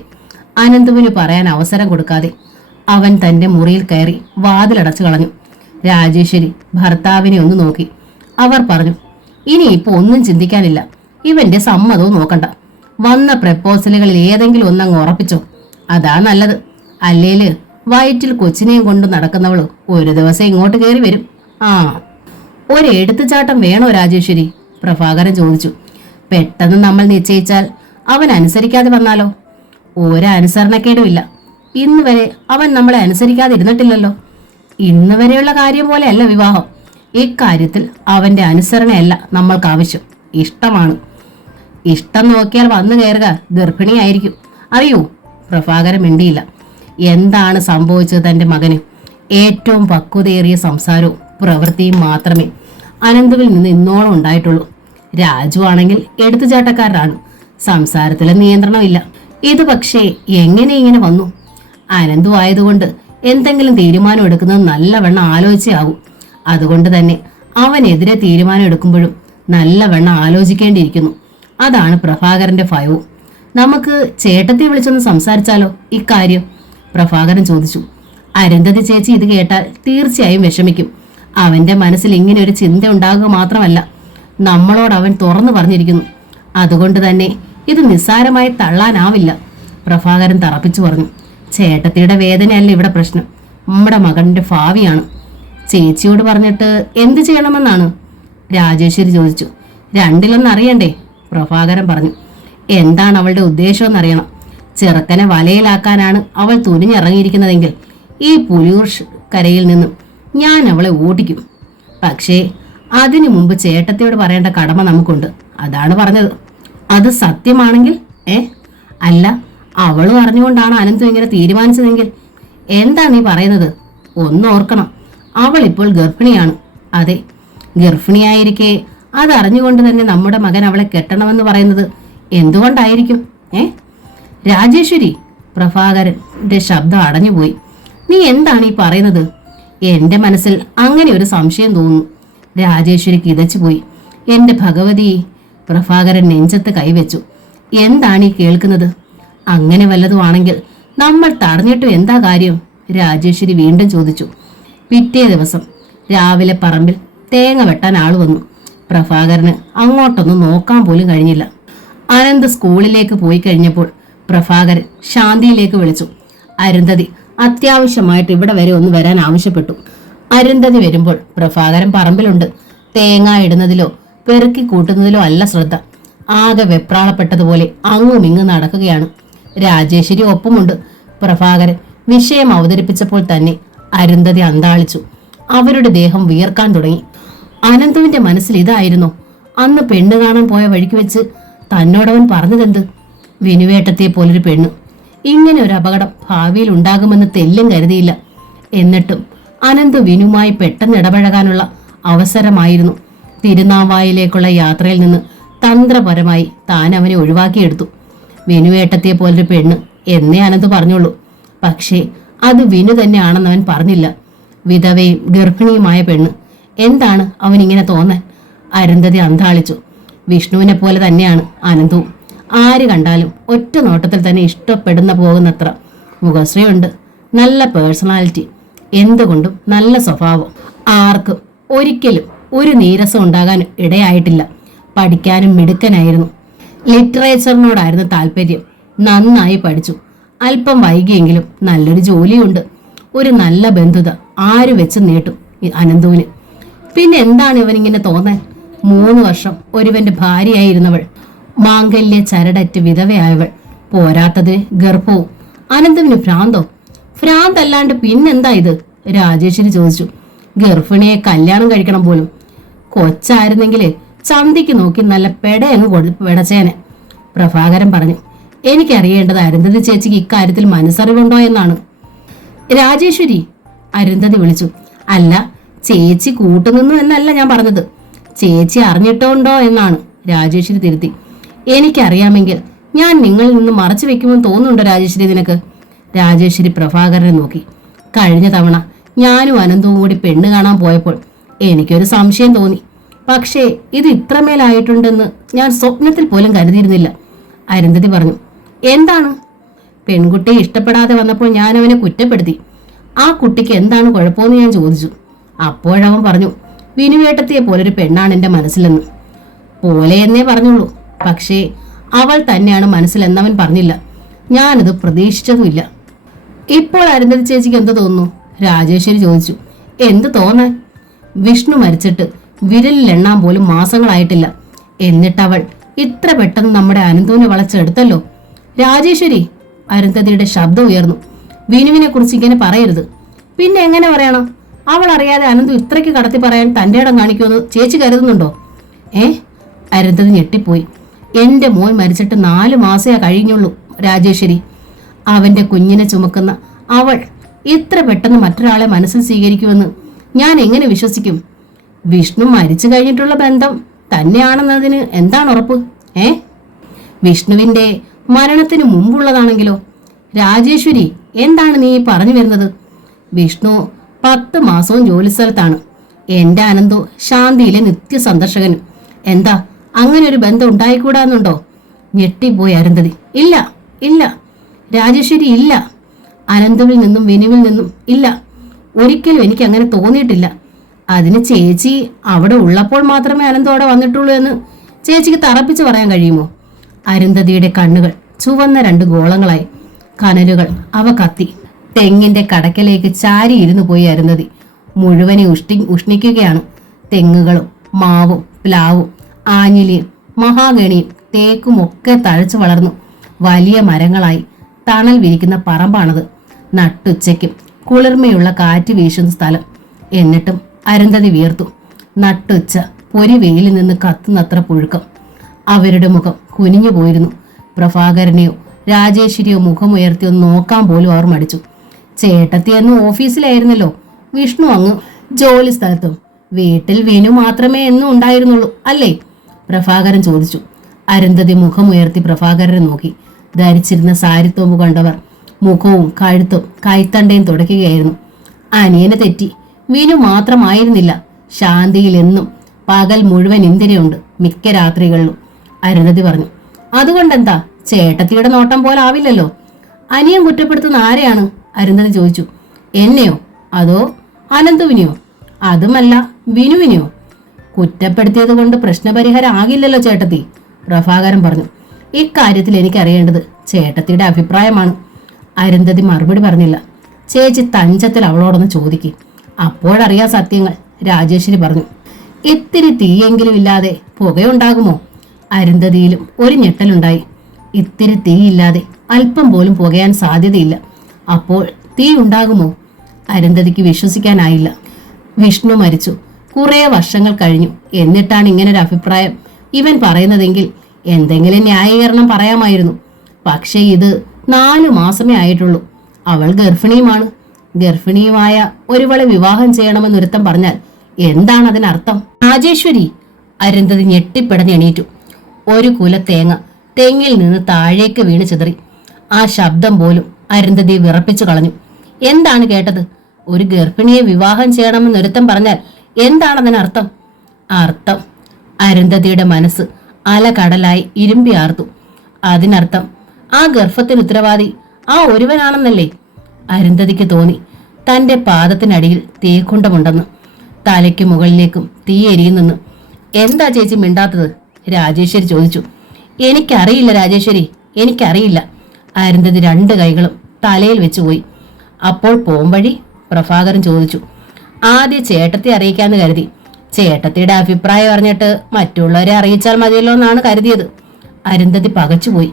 അനന്തുവിന് പറയാൻ അവസരം കൊടുക്കാതെ അവൻ തന്റെ മുറിയിൽ കയറി വാതിലടച്ചു കളഞ്ഞു. രാജേശ്വരി ഭർത്താവിനെ ഒന്ന് നോക്കി. അവർ പറഞ്ഞു, ഇനിയിപ്പോ ഒന്നും ചിന്തിക്കാനില്ല. ഇവന്റെ സമ്മതവും നോക്കണ്ട. വന്ന പ്രപ്പോസലുകളിൽ ഏതെങ്കിലും ഒന്നങ്ങ് ഉറപ്പിച്ചോ. അതാ നല്ലത്. അല്ലേല് വയറ്റിൽ കൊച്ചിനെയും കൊണ്ട് നടക്കുന്നവള് ഒരു ദിവസം ഇങ്ങോട്ട് കയറി വരും. ഒരു എടുത്തുചാട്ടം വേണോ രാജേശ്വരി? പ്രഭാകരൻ ചോദിച്ചു. പെട്ടെന്ന് നമ്മൾ നിശ്ചയിച്ചാൽ അവൻ അനുസരിക്കാതെ വന്നാലോ? ഒരനുസരണക്കേടുമില്ല. ഇന്ന് വരെ അവൻ നമ്മളെ അനുസരിക്കാതെ ഇരുന്നിട്ടില്ലല്ലോ. ഇന്ന് വരെയുള്ള കാര്യം പോലെയല്ല വിവാഹം. ഇക്കാര്യത്തിൽ അവന്റെ അനുസരണയല്ല നമ്മൾക്ക് ആവശ്യം, ഇഷ്ടമാണ്. ഇഷ്ടം നോക്കിയാൽ വന്നു കയറുക ഗർഭിണിയായിരിക്കും, അറിയൂ? പ്രഭാകരൻ മിണ്ടിയില്ല. എന്താണ് സംഭവിച്ചത് തന്റെ മകന്? ഏറ്റവും പക്വതയേറിയ സംസാരവും പ്രവൃത്തിയും മാത്രമേ അനന്തുവിൽ നിന്ന് ഇന്നോളം ഉണ്ടായിട്ടുള്ളൂ. രാജു ആണെങ്കിൽ എടുത്തുചാട്ടക്കാരനാണ്. സംസാരത്തിലെ നിയന്ത്രണമില്ല. ഇത് പക്ഷേ എങ്ങനെ ഇങ്ങനെ വന്നു? അനന്തു ആയതുകൊണ്ട് എന്തെങ്കിലും തീരുമാനം എടുക്കുന്നത് നല്ലവണ്ണം ആലോചിച്ചാവും. അതുകൊണ്ട് തന്നെ അവനെതിരെ തീരുമാനം എടുക്കുമ്പോഴും നല്ലവണ്ണം ആലോചിക്കേണ്ടിയിരിക്കുന്നു. അതാണ് പ്രഭാകരന്റെ ഭയവും. നമുക്ക് ചേട്ടത്തെ വിളിച്ചൊന്ന് സംസാരിച്ചാലോ ഇക്കാര്യം? പ്രഭാകരൻ ചോദിച്ചു. അരുന്ധതി ചേച്ചി ഇത് കേട്ടാൽ തീർച്ചയായും വിഷമിക്കും. അവന്റെ മനസ്സിൽ ഇങ്ങനെ ഒരു ചിന്ത ഉണ്ടാകുക മാത്രമല്ല, നമ്മളോട് അവൻ തുറന്നു പറഞ്ഞിരിക്കുന്നു. അതുകൊണ്ട് തന്നെ ഇത് നിസ്സാരമായി തള്ളാനാവില്ല. പ്രഭാകരൻ തറപ്പിച്ചു പറഞ്ഞു. ചേട്ടത്തിയുടെ വേദനയല്ല ഇവിടെ പ്രശ്നം, നമ്മുടെ മകന്റെ ഭാവിയാണ്. ചേച്ചിയോട് പറഞ്ഞിട്ട് എന്ത് ചെയ്യണമെന്നാണ്? രാജേശ്വരി ചോദിച്ചു. രണ്ടിലൊന്നും അറിയണ്ടേ? പ്രഭാകരൻ പറഞ്ഞു. എന്താണ് അവളുടെ ഉദ്ദേശമെന്നറിയണം. ചെറുക്കനെ വലയിലാക്കാനാണ് അവൾ തുനിഞ്ഞിറങ്ങിയിരിക്കുന്നതെങ്കിൽ ഈ പുലിയൂർ കരയിൽ നിന്നും ഞാൻ അവളെ ഓടിക്കും. പക്ഷേ അതിനു മുമ്പ് ചേട്ടത്തിയോട് പറയേണ്ട കടമ നമുക്കുണ്ട്. അതാണ് പറഞ്ഞത്. അത് സത്യമാണെങ്കിൽ അല്ല, അവളും അറിഞ്ഞുകൊണ്ടാണ് അനന്തു ഇങ്ങനെ തീരുമാനിച്ചതെങ്കിൽ എന്താണ് നീ പറയുന്നത്? ഒന്നോർക്കണം, അവൾ ഇപ്പോൾ ഗർഭിണിയാണ്. അതെ, ഗർഭിണിയായിരിക്കെ അതറിഞ്ഞുകൊണ്ട് തന്നെ നമ്മുടെ മകൻ അവളെ കെട്ടണമെന്ന് പറയുന്നത് എന്തുകൊണ്ടായിരിക്കും? രാജേശ്വരി, പ്രഭാകരന്റെ ശബ്ദം അടഞ്ഞുപോയി. നീ എന്താണ് ഈ പറയുന്നത്? എന്റെ മനസ്സിൽ അങ്ങനെ ഒരു സംശയം തോന്നുന്നു. രാജേശ്വരി കിതച്ചു പോയി. എന്റെ ഭഗവതി, പ്രഭാകരൻ നെഞ്ചത്ത് കൈവച്ചു. എന്താണ് ഈ കേൾക്കുന്നത്? അങ്ങനെ വല്ലതുമാണെങ്കിൽ നമ്മൾ തടഞ്ഞിട്ടും എന്താ കാര്യം? രാജേശ്വരി വീണ്ടും ചോദിച്ചു. പിറ്റേ ദിവസം രാവിലെ പറമ്പിൽ തേങ്ങ വെട്ടാൻ ആള് വന്നു. പ്രഭാകരന് അങ്ങോട്ടൊന്നും നോക്കാൻ പോലും കഴിഞ്ഞില്ല. അനന്ത് സ്കൂളിലേക്ക് പോയി കഴിഞ്ഞപ്പോൾ പ്രഭാകരൻ ശാന്തിയിലേക്ക് വിളിച്ചു. അരുന്ധതി അത്യാവശ്യമായിട്ട് ഇവിടെ വരെ ഒന്ന് വരാൻ ആവശ്യപ്പെട്ടു. അരുന്ധതി വരുമ്പോൾ പ്രഭാകരൻ പറമ്പിലുണ്ട്. തേങ്ങ ഇടുന്നതിലോ പെറുക്കി കൂട്ടുന്നതിലോ അല്ല ശ്രദ്ധ. ആകെ വെപ്രാളപ്പെട്ടതുപോലെ അങ്ങും ഇങ്ങും നടക്കുകയാണ്. രാജേശ്വരി ഒപ്പമുണ്ട്. പ്രഭാകരൻ വിഷയം അവതരിപ്പിച്ചപ്പോൾ തന്നെ അരുന്ധതി അന്താളിച്ചു. അവരുടെ ദേഹം വിയർക്കാൻ തുടങ്ങി. അനന്തുവിന്റെ മനസ്സിൽ ഇതായിരുന്നു അന്ന് പെണ്ണ് കാണാൻ പോയ വഴിക്ക് വെച്ച് തന്നോടവൻ പറഞ്ഞതെന്ത്? വിനുവേട്ടത്തെ പോലൊരു പെണ്ണ്, ഇങ്ങനെ ഒരു അപകടം ഭാവിയിൽ ഉണ്ടാകുമെന്ന് തെല്ലും കരുതിയില്ല. എന്നിട്ടും അനന്ത് വിനുമായി പെട്ടെന്ന് ഇടപഴകാനുള്ള അവസരമായിരുന്നു. തിരുനാവായിലേക്കുള്ള യാത്രയിൽ നിന്ന് തന്ത്രപരമായി താൻ അവനെ ഒഴിവാക്കിയെടുത്തു. വിനുവേട്ടത്തെ പോലൊരു പെണ്ണ് എന്നേ അനന്ത് പറഞ്ഞുള്ളൂ. പക്ഷേ അത് വിനു തന്നെയാണെന്ന് അവൻ പറഞ്ഞില്ല. വിധവയും ഗർഭിണിയുമായ പെണ്ണ്. എന്താണ് അവനിങ്ങനെ തോന്നാൻ? അരുന്ധതി അന്താളിച്ചു. വിഷ്ണുവിനെ പോലെ തന്നെയാണ് അനന്തവും. ആര് കണ്ടാലും ഒറ്റ നോട്ടത്തിൽ തന്നെ ഇഷ്ടപ്പെടുന്ന പോകുന്നത്ര മുഖശ്രീയുണ്ട്. നല്ല പേഴ്സണാലിറ്റി, എന്തുകൊണ്ടും നല്ല സ്വഭാവം. ആർക്കും ഒരിക്കലും ഒരു നീരസം ഉണ്ടാകാൻ ഇടയായിട്ടില്ല. പഠിക്കാനും മിടുക്കനായിരുന്നു. ലിറ്ററേച്ചറിനോടായിരുന്നു താല്പര്യം. നന്നായി പഠിച്ചു. അല്പം വൈകിയെങ്കിലും നല്ലൊരു ജോലിയുണ്ട്. ഒരു നല്ല ബന്ധുത ആര് വെച്ച് നീട്ടും അനന്തുവിന്? പിന്നെ എന്താണ് ഇവനിങ്ങനെ തോന്നാൻ? 3 വർഷം ഒരുവന്റെ ഭാര്യയായിരുന്നവൾ, മാംഗല്യ ചരടറ്റ് വിധവയായവൾ, പോരാത്തതിന് ഗർഭവും. അനന്തുവിന് ഭ്രാന്തോ? ഭ്രാന്തല്ലാണ്ട് പിന്നെന്താ ഇത്? രാജേശ്വരി ചോദിച്ചു. ഗർഭിണിയെ കല്യാണം കഴിക്കണം പോലും. കൊച്ചായിരുന്നെങ്കിലേ ചന്തിക്ക് നോക്കി നല്ല പെടയങ്ങ് വിടച്ചേനെ. പ്രഭാകരൻ പറഞ്ഞു. എനിക്കറിയേണ്ടത് അരുന്ധതി ചേച്ചിക്ക് ഇക്കാര്യത്തിൽ മനസ്സറിവുണ്ടോ എന്നാണ്. രാജേശ്വരി, അരുന്ധതി വിളിച്ചു. അല്ല, ചേച്ചി കൂട്ടുനിന്നു എന്നല്ല ഞാൻ പറഞ്ഞത്. ചേച്ചി അറിഞ്ഞിട്ടുണ്ടോ എന്നാണ്. രാജേശ്വരി തിരുത്തി. എനിക്കറിയാമെങ്കിൽ ഞാൻ നിങ്ങളിൽ നിന്ന് മറച്ചു വെക്കുമെന്ന് തോന്നുന്നുണ്ടോ രാജേശ്വരി നിനക്ക്? രാജേശ്വരി പ്രഭാകരനെ നോക്കി. കഴിഞ്ഞ തവണ ഞാനും അനന്തവും കൂടി പെണ്ണ് കാണാൻ പോയപ്പോൾ എനിക്കൊരു സംശയം തോന്നി. പക്ഷേ ഇത് ഇത്രമേലായിട്ടുണ്ടെന്ന് ഞാൻ സ്വപ്നത്തിൽ പോലും കരുതിയിരുന്നില്ല. അരുന്ധതി പറഞ്ഞു. എന്താണ്? പെൺകുട്ടിയെ ഇഷ്ടപ്പെടാതെ വന്നപ്പോൾ ഞാൻ അവനെ കുറ്റപ്പെടുത്തി. ആ കുട്ടിക്ക് എന്താണ് കുഴപ്പമെന്ന് ഞാൻ ചോദിച്ചു. അപ്പോഴവൻ പറഞ്ഞു, വിനുവേട്ടത്തിയെ പോലൊരു പെണ്ണാണ് എൻ്റെ മനസ്സിലെന്ന്. പോലെ എന്നേ പറഞ്ഞുള്ളൂ. പക്ഷേ അവൾ തന്നെയാണ് മനസ്സിലെന്നവൻ പറഞ്ഞില്ല. ഞാനത് പ്രതീക്ഷിച്ചതുമില്ല. ഇപ്പോൾ അരുന്ധതി ചേച്ചിക്ക് എന്ത് തോന്നുന്നു? രാജേശ്വരി ചോദിച്ചു. എന്ത് തോന്നാൻ? വിഷ്ണു മരിച്ചിട്ട് വിരലിൽ എണ്ണാൻ പോലും മാസങ്ങളായിട്ടില്ല. എന്നിട്ടവൾ ഇത്ര പെട്ടെന്ന് നമ്മുടെ അനന്തുവിനെ വളച്ചെടുത്തല്ലോ. രാജേശ്വരി, അരുന്ധതിയുടെ ശബ്ദം ഉയർന്നു. വിനുവിനെ കുറിച്ച് ഇങ്ങനെ പറയരുത്. പിന്നെ എങ്ങനെ പറയണം? അവൾ അറിയാതെ അനന്തു ഇത്രയ്ക്ക് കടത്തി പറയാൻ തൻ്റെ ഇടം കാണിക്കുമെന്ന് ചേച്ചി കരുതുന്നുണ്ടോ? അരുന്ധതി ഞെട്ടിപ്പോയി. എൻ്റെ മോൻ മരിച്ചിട്ട് 4 മാസമേ കഴിഞ്ഞുള്ളൂ രാജേശ്വരി. അവന്റെ കുഞ്ഞിനെ ചുമക്കുന്ന അവൾ ഇത്ര പെട്ടെന്ന് മറ്റൊരാളെ മനസ്സിൽ സ്വീകരിക്കുമെന്ന് ഞാൻ എങ്ങനെ വിശ്വസിക്കും? വിഷ്ണു മരിച്ചു കഴിഞ്ഞിട്ടുള്ള ബന്ധം തന്നെയാണെന്നതിന് എന്താണ് ഉറപ്പ്? വിഷ്ണുവിന്റെ മരണത്തിന് മുമ്പുള്ളതാണെങ്കിലോ? രാജേശ്വരി, എന്താണ് നീ പറഞ്ഞു വരുന്നത്? വിഷ്ണു 10 മാസവും ജോലിസ്ഥലത്താണ്. എന്റെ അനന്തു ശാന്തിയിലെ നിത്യ സന്ദർശകനും. എന്താ അങ്ങനെ ഒരു ബന്ധം ഉണ്ടായിക്കൂടാന്നുണ്ടോ? ഞെട്ടിപ്പോയി അരുന്ധതി. ഇല്ല ഇല്ല രാജേശ്വരി, ഇല്ല. അനന്തുവിൽ നിന്നും വിനുവിൽ നിന്നും ഇല്ല. ഒരിക്കലും എനിക്ക് അങ്ങനെ തോന്നിയിട്ടില്ല. അതിന് ചേച്ചി അവിടെ ഉള്ളപ്പോൾ മാത്രമേ അനന്തു അവിടെ വന്നിട്ടുള്ളൂ എന്ന് ചേച്ചിക്ക് തറപ്പിച്ച് പറയാൻ കഴിയുമോ? അരുന്ധതിയുടെ കണ്ണുകൾ ചുവന്ന 2 ഗോളങ്ങളായി. കനലുകൾ അവ കത്തി. തെങ്ങിന്റെ കടക്കലേക്ക് ചാരി ഇരുന്നു പോയി അരുന്ധതി. മുഴുവനെ ഉഷ്ണിക്കുകയാണ്. തെങ്ങുകളും മാവും പ്ലാവും ആഞ്ഞിലിയും മഹാഗണിയും തേക്കും ഒക്കെ തഴച്ചു വളർന്നു വലിയ മരങ്ങളായി തണൽ വിരിക്കുന്ന പറമ്പാണത്. നട്ടുച്ചയ്ക്കും കുളിർമയുള്ള കാറ്റ് വീശുന്ന സ്ഥലം. എന്നിട്ടും അരുന്ധതി വിയർത്തു. നട്ടുച്ച പൊരി വെയിലിൽ നിന്ന് കത്തുന്നത്ര പുഴുക്കം. അവരുടെ മുഖം കുനിഞ്ഞു പോയിരുന്നു. പ്രഭാകരനെയോ രാജേശ്വരിയോ മുഖമുയർത്തി ഒന്ന് നോക്കാൻ പോലും അവർ മടിച്ചു. ചേട്ടത്തി എന്ന് ഓഫീസിലായിരുന്നല്ലോ, വിഷ്ണു അങ്ങ് ജോലി സ്ഥലത്തും. വീട്ടിൽ വിനു മാത്രമേ എന്നും ഉണ്ടായിരുന്നുള്ളൂ അല്ലേ? പ്രഭാകരൻ ചോദിച്ചു. അരുന്ധതി മുഖമുയർത്തി പ്രഭാകരനെ നോക്കി. ധരിച്ചിരുന്ന സാരിത്തോമ്പ് കണ്ടവർ മുഖവും കഴുത്തും കൈത്തണ്ടയും തുടയ്ക്കുകയായിരുന്നു. അനിയനെ തെറ്റി. വിനു മാത്രമായിരുന്നില്ല. ശാന്തിയിൽ എന്നും പകൽ മുഴുവൻ ഇന്ദിരയുണ്ട്, മിക്ക രാത്രികളിലും. അരുന്ധതി പറഞ്ഞു. അതുകൊണ്ടെന്താ? ചേട്ടത്തിയുടെ നോട്ടം പോലെ ആവില്ലല്ലോ. അനിയൻ കുറ്റപ്പെടുത്തുന്ന ആരെയാണ്? അരുന്ധതി ചോദിച്ചു. എന്നെയോ അതോ അനന്തുവിനെയോ? അതുമല്ല, വിനുവിനെയോ? കുറ്റപ്പെടുത്തിയത് കൊണ്ട് പ്രശ്നപരിഹാരം ആകില്ലല്ലോ ചേട്ടത്തി, പ്രഭാകരൻ പറഞ്ഞു. ഇക്കാര്യത്തിൽ എനിക്കറിയേണ്ടത് ചേട്ടത്തിയുടെ അഭിപ്രായമാണ്. അരുന്ധതി മറുപടി പറഞ്ഞില്ല. ചേച്ചി തഞ്ചത്തിൽ അവളോടൊന്ന് ചോദിക്കും, അപ്പോഴറിയാ സത്യങ്ങൾ, രാജേശ്വരി പറഞ്ഞു. ഇത്തിരി തീയെങ്കിലും ഇല്ലാതെ പുകയുണ്ടാകുമോ? അരുന്ധതിയിലും ഒരു ഞെട്ടലുണ്ടായി. ഇത്തിരി തീയില്ലാതെ അല്പം പോലും പുകയാൻ സാധ്യതയില്ല. അപ്പോൾ തീ ഉണ്ടാകുമോ? അരുന്ധതിക്ക് വിശ്വസിക്കാനായില്ല. വിഷ്ണു മരിച്ചു കുറേ വർഷങ്ങൾ കഴിഞ്ഞു. എന്നിട്ടാണ് ഇങ്ങനൊരു അഭിപ്രായം ഇവൻ പറയുന്നതെങ്കിൽ എന്തെങ്കിലും ന്യായീകരണം പറയാമായിരുന്നു. പക്ഷേ ഇത് 4 മാസമേ ആയിട്ടുള്ളൂ. അവൾ ഗർഭിണിയുമാണ്. ഗർഭിണിയുമായ ഒരുവളെ വിവാഹം ചെയ്യണമെന്നൊരുത്തം പറഞ്ഞാൽ എന്താണ് അതിനർത്ഥം? രാജേശ്വരി! അരുന്ധതി ഞെട്ടിപ്പിടഞ്ഞെണീറ്റു. ഒരു കുല തേങ്ങ തെങ്ങിൽ നിന്ന് താഴേക്ക് വീണ് ചിതറി. ആ ശബ്ദം പോലും അരുന്ധതി വിറപ്പിച്ചു കളഞ്ഞു. എന്താണ് കേട്ടത്? ഒരു ഗർഭിണിയെ വിവാഹം ചെയ്യണമെന്നൊരുത്തം പറഞ്ഞാൽ എന്താണ് അതിനർത്ഥം? അർത്ഥം അരുന്ധതിയുടെ മനസ്സ് അലകടലായി ഇരുമ്പി ആർത്തു. അതിനർത്ഥം ആ ഗർഭത്തിന് ഉത്തരവാദി ആ ഒരുവനാണെന്നല്ലേ? അരുന്ധതിക്ക് തോന്നി തന്റെ പാദത്തിനടിയിൽ തീക്കുണ്ടമുണ്ടെന്ന്. തലയ്ക്ക് മുകളിലേക്കും തീ എരിയുന്നെന്ന്. എന്താ ചേച്ചി മിണ്ടാത്തത്? രാജേശ്വരി ചോദിച്ചു. എനിക്കറിയില്ല രാജേശ്വരി, എനിക്കറിയില്ല. അരുന്ധതി 2 കൈകളും തലയിൽ വെച്ചുപോയി. അപ്പോൾ പോംവഴി? പ്രഭാകരൻ ചോദിച്ചു. ആദ്യം ചേട്ടത്തെ അറിയിക്കാന്ന് കരുതി. ചേട്ടത്തിയുടെ അഭിപ്രായം അറിഞ്ഞിട്ട് മറ്റുള്ളവരെ അറിയിച്ചാൽ മതിയല്ലോ എന്നാണ് കരുതിയത്. അരുന്ധതി പകച്ചുപോയി.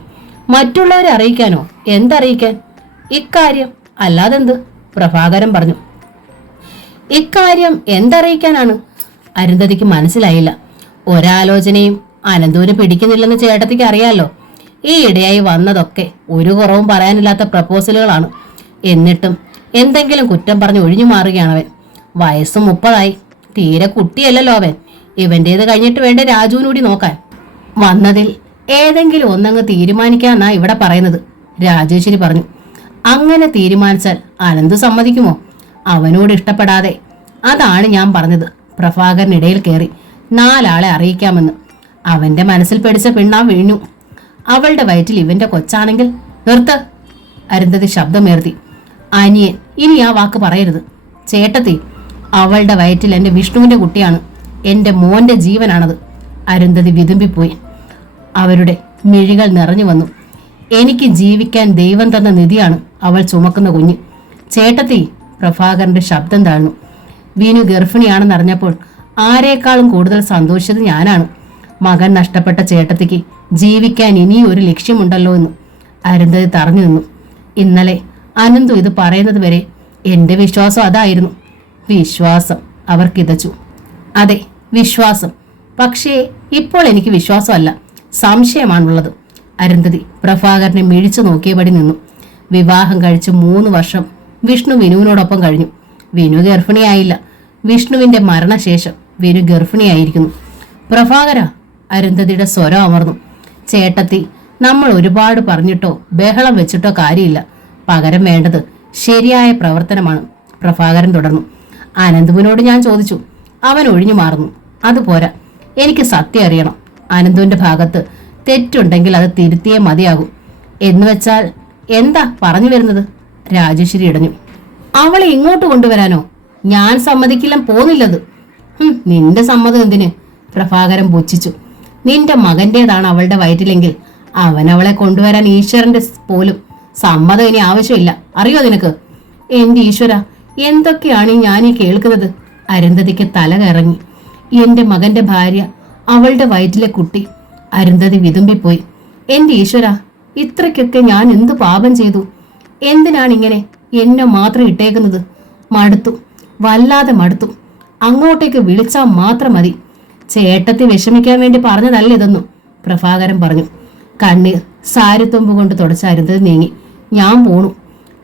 മറ്റുള്ളവരെ അറിയിക്കാനോ? എന്തറിയിക്കാൻ? ഇക്കാര്യം അല്ലാതെന്ത്? പ്രഭാകരൻ പറഞ്ഞു. ഇക്കാര്യം എന്തറിയിക്കാനാണ്? അരുന്ധതിക്ക് മനസ്സിലായില്ല. ഒരാലോചനയും അനന്തൂര് പിടിക്കുന്നില്ലെന്ന് ചേട്ടത്തിക്ക് അറിയാലോ. ഈ ഇടയായി വന്നതൊക്കെ ഒരു കുറവും പറയാനില്ലാത്ത പ്രപ്പോസലുകളാണ്. എന്നിട്ടും എന്തെങ്കിലും കുറ്റം പറഞ്ഞ് ഒഴിഞ്ഞു മാറുകയാണവൻ. വയസ്സ് 30 തീരെ കുട്ടിയല്ലല്ലോ അവൻ. ഇവന്റേത് കഴിഞ്ഞിട്ട് വേണ്ടേ രാജുവിനൂടി നോക്കാൻ. വന്നതിൽ ഏതെങ്കിലും ഒന്നങ്ങ് തീരുമാനിക്കാന്നാ ഇവിടെ പറയുന്നത്, രാജേശ്വരി പറഞ്ഞു. അങ്ങനെ തീരുമാനിച്ചാൽ അനന്ത് സമ്മതിക്കുമോ? അവനോട് ഇഷ്ടപ്പെടാതെ. അതാണ് ഞാൻ പറഞ്ഞത്. പ്രഭാകരൻ ഇടയിൽ കയറി. 4 ആളെ അറിയിക്കാമെന്ന്. അവന്റെ മനസ്സിൽ പിടിച്ച പിണ്ണാ വീണു. അവളുടെ വയറ്റിൽ ഇവന്റെ കൊച്ചാണെങ്കിൽ നിർത്ത്! അരുന്ധതി ശബ്ദമേർത്തി. അനിയൻ, ഇനി ആ വാക്ക് പറയരുത്. ചേട്ടത്തി, അവളുടെ വയറ്റിൽ എന്റെ വിഷ്ണുവിന്റെ കുട്ടിയാണ്. എന്റെ മോന്റെ ജീവനാണത്. അരുന്ധതി വിതുമ്പിപ്പോയി. അവരുടെ മിഴികൾ നിറഞ്ഞു വന്നു. എനിക്ക് ജീവിക്കാൻ ദൈവം തന്ന നിധിയാണ് അവൾ ചുമക്കുന്ന കുഞ്ഞ്. ചേട്ടത്തി! പ്രഭാകരന്റെ ശബ്ദം താഴ്ന്നു. വീനു ഗർഭിണിയാണെന്നറിഞ്ഞപ്പോൾ ആരേക്കാളും കൂടുതൽ സന്തോഷിച്ചത് ഞാനാണ്. മകൻ നഷ്ടപ്പെട്ട ചേട്ടത്തിക്ക് ജീവിക്കാൻ ഇനിയും ഒരു ലക്ഷ്യമുണ്ടല്ലോ എന്ന്. അരുന്ധതി തറഞ്ഞു നിന്നു. ഇന്നലെ അനന്തു ഇത് പറയുന്നത് വരെ എന്റെ വിശ്വാസം അതായിരുന്നു. വിശ്വാസം അവർ കിതച്ചു. അതെ, വിശ്വാസം. പക്ഷേ ഇപ്പോൾ എനിക്ക് വിശ്വാസമല്ല, സംശയമാണുള്ളത്. അരുന്ധതി പ്രഭാകരനെ മിഴിച്ചു നോക്കിയപടി നിന്നു. വിവാഹം കഴിച്ച് 3 വർഷം വിഷ്ണു വിനുവിനോടൊപ്പം കഴിഞ്ഞു. വിനു ഗർഭിണിയായില്ല. വിഷ്ണുവിന്റെ മരണശേഷം വിനു ഗർഭിണിയായിരിക്കുന്നു. പ്രഭാകര! അരുന്ധതിയുടെ സ്വരം അമർന്നു. ചേട്ടത്തി, നമ്മൾ ഒരുപാട് പറഞ്ഞിട്ടോ ബഹളം വെച്ചിട്ടോ കാര്യമില്ല. പകരം വേണ്ടത് ശരിയായ പ്രവർത്തനമാണ്. പ്രഭാകരൻ തുടർന്നു. അനന്തുവിനോട് ഞാൻ ചോദിച്ചു. അവൻ ഒഴിഞ്ഞു മാറുന്നു. അതുപോരാ, എനിക്ക് സത്യം അറിയണം. അനന്തുവിന്റെ ഭാഗത്ത് തെറ്റുണ്ടെങ്കിൽ അത് തിരുത്തിയേ മതിയാകും. എന്നുവെച്ചാൽ എന്താ പറഞ്ഞു വരുന്നത്? രാജേശ്വരി ഇടഞ്ഞു. അവളെ ഇങ്ങോട്ട് കൊണ്ടുവരാനോ? ഞാൻ സമ്മതിക്കില്ല, പോന്നില്ലത്. നിന്റെ സമ്മതം എന്തിന്? പ്രഭാകരൻ പുച്ഛിച്ചു. നിന്റെ മകന്റേതാണ് അവളുടെ വയറ്റിലെങ്കിൽ അവൻ അവളെ കൊണ്ടുവരാൻ ഈശ്വരന്റെ പോലും സമ്മതം ഇനി ആവശ്യമില്ല. അറിയോ നിനക്ക്? എന്റെ ഈശ്വര, എന്തൊക്കെയാണ് ഞാൻ ഈ കേൾക്കുന്നത്? അരുന്ധതിക്ക് തല കറങ്ങി. എന്റെ മകന്റെ ഭാര്യ, അവളുടെ വയറ്റിലെ കുട്ടി. അരുന്ധതി വിതുമ്പിപ്പോയി. എന്റെ ഈശ്വര, ഇത്രയ്ക്കൊക്കെ ഞാൻ എന്തു പാപം ചെയ്തു? എന്തിനാണിങ്ങനെ എന്നെ മാത്രം ഇട്ടേക്കുന്നത്? മടുത്തു, വല്ലാതെ മടുത്തു. അങ്ങോട്ടേക്ക് വിളിച്ചാൽ മാത്രം മതി. ചേട്ടത്തി വിഷമിക്കാൻ വേണ്ടി പറഞ്ഞതല്ല ഇതൊന്നും, പ്രഭാകരൻ പറഞ്ഞു. കണ്ണീർ സാരിത്തുമ്പ് കൊണ്ട് തുടച്ച അരുന്ധതി നീങ്ങി. ഞാൻ പോണു.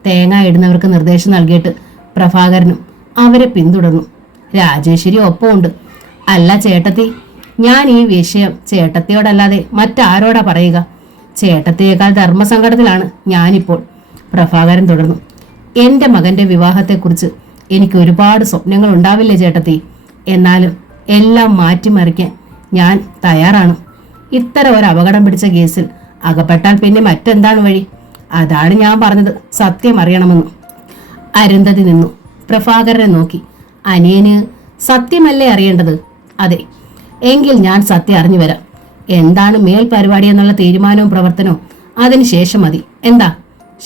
തേങ്ങ ഇടുന്നവർക്ക് നിർദ്ദേശം നൽകിയിട്ട് പ്രഭാകരനും അവരെ പിന്തുടർന്നു. രാജേശ്വരി ഒപ്പമുണ്ട്. അല്ല ചേട്ടത്തി, ഞാൻ ഈ വിഷയം ചേട്ടത്തിയോടല്ലാതെ മറ്റാരോടാ പറയുക? ചേട്ടത്തിയേക്കാൾ ധർമ്മസങ്കടത്തിലാണ് ഞാനിപ്പോൾ. പ്രഭാകരൻ തുടർന്നു. എന്റെ മകന്റെ വിവാഹത്തെക്കുറിച്ച് എനിക്ക് ഒരുപാട് സ്വപ്നങ്ങൾ ഉണ്ടാവില്ലേ ചേട്ടത്തി? എന്നാലും എല്ലാം മാറ്റിമറിക്കാൻ ഞാൻ തയ്യാറാണ്. ഇത്തരം ഒരു അപകടം പിടിച്ച കേസിൽ അകപ്പെട്ടാൽ പിന്നെ മറ്റെന്താണ് വഴി? അതാണ് ഞാൻ പറഞ്ഞത്, സത്യം അറിയണമെന്ന്. അരുന്ധതി നിന്നു. പ്രഭാകരനെ നോക്കി. അനിയന് സത്യമല്ലേ അറിയേണ്ടത്? അതെ, എങ്കിൽ ഞാൻ സത്യം അറിഞ്ഞു വരാം. എന്താണ് മേൽ പരിപാടി എന്നുള്ള തീരുമാനവും പ്രവർത്തനവും അതിനുശേഷം മതി. എന്താ?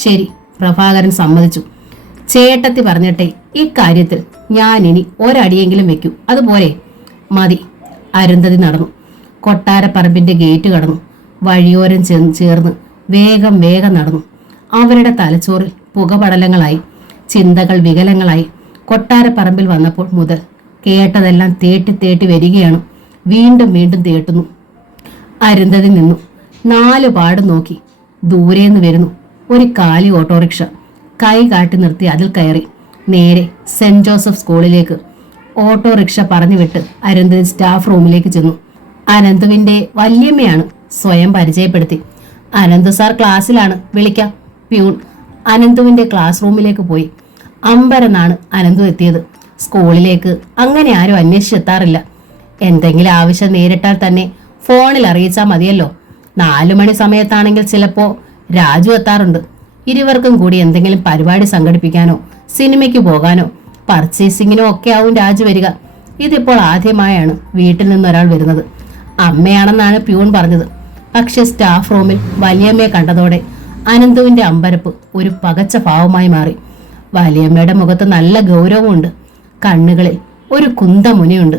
ശരി, പ്രഭാകരൻ സമ്മതിച്ചു. ചേട്ടത്തി പറഞ്ഞിട്ടെ ഇക്കാര്യത്തിൽ ഞാൻ ഇനി ഒരടിയെങ്കിലും വെക്കൂ. അതുപോലെ മതി. അരുന്ധതി നടന്നു. കൊട്ടാരപ്പറമ്പിന്റെ ഗേറ്റ് കടന്നു. വഴിയോരം ചേർന്ന് വേഗം വേഗം നടന്നു. അവരുടെ തലച്ചോറിൽ പുകപടലങ്ങളായി, ചിന്തകൾ വികലങ്ങളായി. കൊട്ടാരപ്പറമ്പിൽ വന്നപ്പോൾ മുതൽ കേട്ടതെല്ലാം തേട്ടി തേട്ടി വരികയാണ്. വീണ്ടും വീണ്ടും തേട്ടുന്നു. അരുന്ധതി നിന്നു. 4 പാട് നോക്കി. ദൂരേന്ന് വരുന്നു ഒരു കാലി ഓട്ടോറിക്ഷ. കൈ കാട്ടി നിർത്തി അതിൽ കയറി നേരെ സെന്റ് ജോസഫ് സ്കൂളിലേക്ക്. ഓട്ടോറിക്ഷ പറഞ്ഞു വിട്ട് അരുന്ധതി സ്റ്റാഫ് റൂമിലേക്ക് ചെന്നു. അനന്തുവിന്റെ വല്യമ്മയാണ്. സ്വയം പരിചയപ്പെടുത്തി. അനന്തു സാർ ക്ലാസ്സിലാണ്, വിളിക്കാം. പ്യൂൺ അനന്തുവിന്റെ ക്ലാസ് റൂമിലേക്ക് പോയി. അമ്പരന്നാണ് അനന്തു എത്തിയത്. സ്കൂളിലേക്ക് അങ്ങനെ ആരും അന്വേഷിച്ചെത്താറില്ല. എന്തെങ്കിലും ആവശ്യം നേരിട്ടാൽ തന്നെ ഫോണിൽ അറിയിച്ചാൽ മതിയല്ലോ. 4 മണി സമയത്താണെങ്കിൽ ചിലപ്പോ രാജു എത്താറുണ്ട്. ഇരുവർക്കും കൂടി എന്തെങ്കിലും പരിപാടി സംഘടിപ്പിക്കാനോ സിനിമയ്ക്ക് പോകാനോ പർച്ചേസിങ്ങിനോ ഒക്കെ ആവും രാജു വരിക. ഇതിപ്പോൾ ആദ്യമായാണ് വീട്ടിൽ നിന്നൊരാൾ വരുന്നത്. അമ്മയാണെന്നാണ് പ്യൂൺ പറഞ്ഞത്. പക്ഷെ സ്റ്റാഫ് റൂമിൽ വലിയമ്മയെ കണ്ടതോടെ അനന്തുവിന്റെ അമ്പരപ്പ് ഒരു പകച്ച ഭാവമായി മാറി. വലിയമ്മയുടെ മുഖത്ത് നല്ല ഗൗരവമുണ്ട്. കണ്ണുകളിൽ ഒരു കുന്തമുനയുണ്ട്.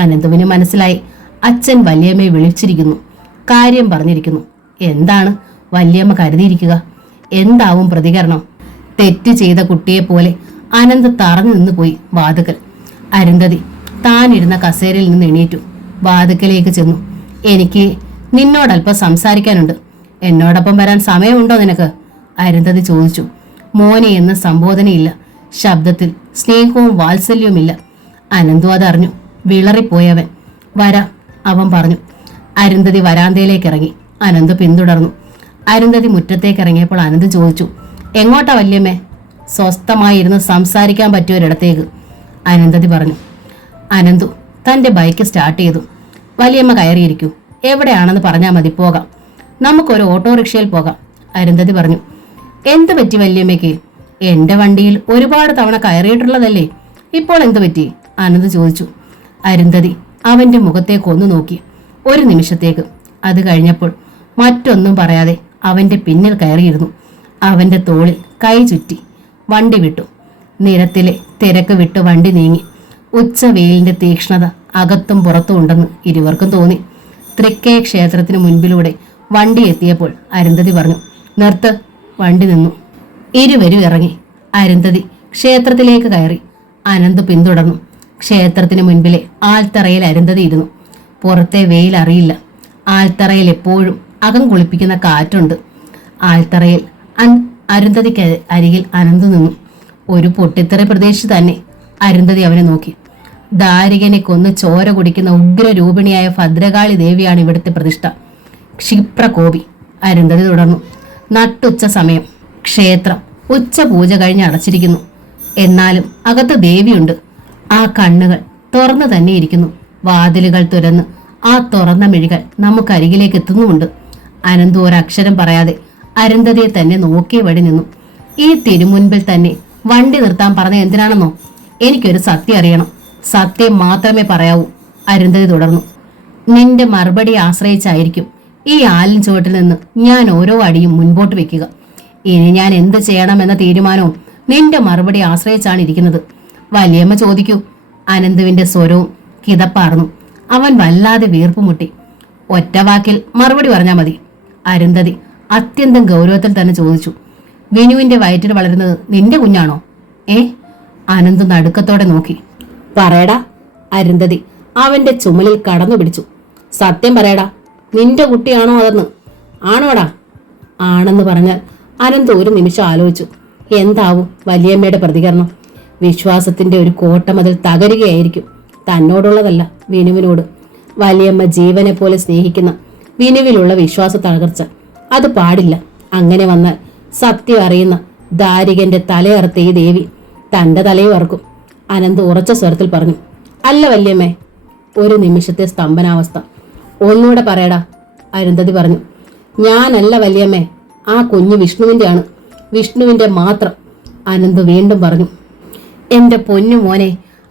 അനന്തുവിന് മനസ്സിലായി അച്ഛൻ വല്യമ്മയെ വിളിച്ചിരിക്കുന്നു, കാര്യം പറഞ്ഞിരിക്കുന്നു. എന്താണ് വല്യമ്മ കരുതിയിരിക്കുക? എന്താവും പ്രതികരണം? തെറ്റ് ചെയ്ത കുട്ടിയെ പോലെ അനന്ത് തറഞ്ഞു നിന്ന് പോയി വാതുക്കൽ. അരുന്ധതി താനിരുന്ന കസേരയിൽ നിന്ന് എണീറ്റു. വാതുക്കലേക്ക് ചെന്നു. എനിക്ക് നിന്നോടല്പം സംസാരിക്കാനുണ്ട്. എന്നോടൊപ്പം വരാൻ സമയമുണ്ടോ നിനക്ക്? അരുന്ധതി ചോദിച്ചു. മോനെ എന്ന സംബോധനയില്ല. ശബ്ദത്തിൽ സ്നേഹവും വാത്സല്യവുമില്ല. അനന്തു അതറിഞ്ഞു. വിളറിപ്പോയവൻ. വരാം, അവൻ പറഞ്ഞു. അരുന്ധതി വരാന്തയിലേക്ക് ഇറങ്ങി. അനന്തു പിന്തുടർന്നു. അരുന്ധതി മുറ്റത്തേക്ക് ഇറങ്ങിയപ്പോൾ അനന്ത് ചോദിച്ചു, എങ്ങോട്ടാ വല്യമ്മേ? സ്വസ്ഥമായിരുന്ന് സംസാരിക്കാൻ പറ്റിയൊരിടത്തേക്ക്, അനന്തതി പറഞ്ഞു. അനന്തു തന്റെ ബൈക്ക് സ്റ്റാർട്ട് ചെയ്തു. വലിയമ്മ കയറിയിരിക്കൂ. എവിടെയാണെന്ന് പറഞ്ഞാൽ മതി, പോകാം. നമുക്കൊരു ഓട്ടോറിക്ഷയിൽ പോകാം, അരുന്ധതി പറഞ്ഞു. എന്ത് പറ്റി വല്യമ്മയ്ക്ക്? എന്റെ വണ്ടിയിൽ ഒരുപാട് തവണ കയറിയിട്ടുള്ളതല്ലേ, ഇപ്പോൾ എന്ത് പറ്റി? അനന്ത് ചോദിച്ചു. അരുന്ധതി അവന്റെ മുഖത്തേക്ക് ഒന്ന് നോക്കി. ഒരു നിമിഷത്തേക്ക്. അത് കഴിഞ്ഞപ്പോൾ മറ്റൊന്നും പറയാതെ അവന്റെ പിന്നിൽ കയറിയിരുന്നു. അവന്റെ തോളിൽ കൈ ചുറ്റി വണ്ടി വിട്ടു. നിരത്തിലെ തിരക്ക് വിട്ട് വണ്ടി നീങ്ങി. ഉച്ചവെയിലിന്റെ തീക്ഷ്ണത അകത്തും പുറത്തും ഉണ്ടെന്ന് ഇരുവർക്കും തോന്നി. തൃക്കേ ക്ഷേത്രത്തിന് മുൻപിലൂടെ വണ്ടി എത്തിയപ്പോൾ അരുന്ധതി പറഞ്ഞു, നിർത്ത്. വണ്ടി നിന്നു. ഇരുവരും ഇറങ്ങി. അരുന്ധതി ക്ഷേത്രത്തിലേക്ക് കയറി. അനന്ത് പിന്തുടർന്നു. ക്ഷേത്രത്തിന് മുൻപിലെ ആൽത്തറയിൽ അരുന്ധതി ഇരുന്നു. പുറത്തെ വെയിൽ അറിയില്ല. ആൽത്തറയിൽ എപ്പോഴും അകം കുളിപ്പിക്കുന്ന കാറ്റുണ്ട്. ആൽത്തറയിൽ അരുന്ധതിക്ക് അരികിൽ അനന്ത് നിന്നു. ഒരു പൊട്ടിത്തെറി പ്രദേശത്ത് തന്നെ. അരുന്ധതി അവനെ നോക്കി. ദാരികനെ കൊന്ന് ചോര കുടിക്കുന്ന ഉഗ്രരൂപിണിയായ ഭദ്രകാളി ദേവിയാണ് ഇവിടുത്തെ പ്രതിഷ്ഠ. ക്ഷിപ്രകോപി. അരുന്ധതി തുടർന്നു. നട്ടുച്ച സമയം. ക്ഷേത്രം ഉച്ചപൂജ കഴിഞ്ഞ് അടച്ചിരിക്കുന്നു. എന്നാലും അകത്ത് ദേവിയുണ്ട്. ആ കണ്ണുകൾ തുറന്നു തന്നെ ഇരിക്കുന്നു. വാതിലുകൾ തുറന്ന് ആ തുറന്ന മിഴികൾ നമുക്കരികിലേക്ക് എത്തുന്നുമുണ്ട്. അനന്തു ഒരക്ഷരം പറയാതെ അരുന്ധതിയെ തന്നെ നോക്കിയ വഴി നിന്നു. ഈ തിരുമുൻപിൽ തന്നെ വണ്ടി നിർത്താൻ പറഞ്ഞ എന്തിനാണെന്നോ? എനിക്കൊരു സത്യം അറിയണം. സത്യം മാത്രമേ പറയാവൂ, അരുന്ധതി തുടർന്നു. നിന്റെ മറുപടി ആശ്രയിച്ചായിരിക്കും ഈ ആലിൻ ചുവട്ടിൽ നിന്ന് ഞാൻ ഓരോ അടിയും മുൻപോട്ട് വെക്കുക. ഇനി ഞാൻ എന്ത് ചെയ്യണമെന്ന തീരുമാനവും നിന്റെ മറുപടി ആശ്രയിച്ചാണ് ഇരിക്കുന്നത്. വലിയമ്മ ചോദിക്കൂ. അനന്തുവിന്റെ സ്വരവും കിതപ്പാർന്നു. അവൻ വല്ലാതെ വീർപ്പുമുട്ടി. ഒറ്റ വാക്കിൽ മറുപടി പറഞ്ഞാൽ മതി, അരുന്ധതി അത്യന്തം ഗൗരവത്തിൽ തന്നെ ചോദിച്ചു. വിനുവിന്റെ വയറ്റിൽ വളരുന്നത് നിന്റെ കുഞ്ഞാണോ? അനന്ത് നടുക്കത്തോടെ നോക്കി. പറയടാ, അരുന്ധതി അവന്റെ ചുമലിൽ കടന്നു പിടിച്ചു. സത്യം പറയടാ, നിന്റെ കുട്ടിയാണോ അതെന്ന്? ആണോടാ? ആണെന്ന് പറഞ്ഞാൽ അനന്ത് ഒരു നിമിഷം ആലോചിച്ചു. എന്താവും വലിയമ്മയുടെ പ്രതികരണം? വിശ്വാസത്തിന്റെ ഒരു കോട്ടമതിൽ തകരുകയായിരിക്കും. തന്നോടുള്ളതല്ല, വിനുവിനോട്. വലിയമ്മ ജീവനെ പോലെ സ്നേഹിക്കുന്ന വിനുവിലുള്ള വിശ്വാസ തകർച്ച അത് പാടില്ല. അങ്ങനെ വന്നാൽ സത്യം അറിയുന്ന ദാരികന്റെ തലയറുത്ത ഈ ദേവി തന്റെ തലയും അറക്കും, അനന്ത് ഉറച്ച സ്വരത്തിൽ പറഞ്ഞു. അല്ല വല്യമ്മേ. ഒരു നിമിഷത്തെ സ്തംഭനാവസ്ഥ. ഒന്നുകൂടെ പറയടാ, അരുന്ധതി പറഞ്ഞു. ഞാനല്ല വല്യമ്മേ, ആ കുഞ്ഞ് വിഷ്ണുവിന്റെ ആണ്, വിഷ്ണുവിന്റെ മാത്രം, അനന്ത് വീണ്ടും പറഞ്ഞു. എന്റെ പൊന്നു മോനെ.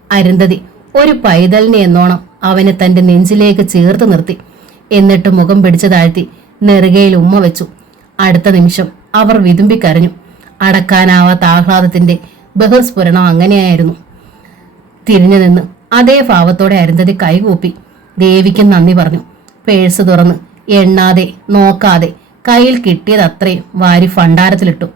അരുന്ധതി ഒരു പൈതലിനെ എന്നോണം അവനെ തന്റെ നെഞ്ചിലേക്ക് ചേർത്ത് നിർത്തി. എന്നിട്ട് മുഖം പിടിച്ചു താഴ്ത്തി നെറുകയിൽ ഉമ്മ വെച്ചു. അടുത്ത നിമിഷം അവർ വിതുമ്പിക്കരഞ്ഞു. അടക്കാനാവാത്ത ആഹ്ലാദത്തിന്റെ ബഹുസ്ഫുരണം അങ്ങനെയായിരുന്നു. തിരിഞ്ഞു നിന്ന് അതേ ഭാവത്തോടെ അരുന്ധതി കൈകൂപ്പി ദേവിക്ക് നന്ദി പറഞ്ഞു. പേഴ്സ് തുറന്ന് എണ്ണാതെ നോക്കാതെ കയ്യിൽ കിട്ടിയത് അത്രയും വാരി ഭണ്ഡാരത്തിലിട്ടു.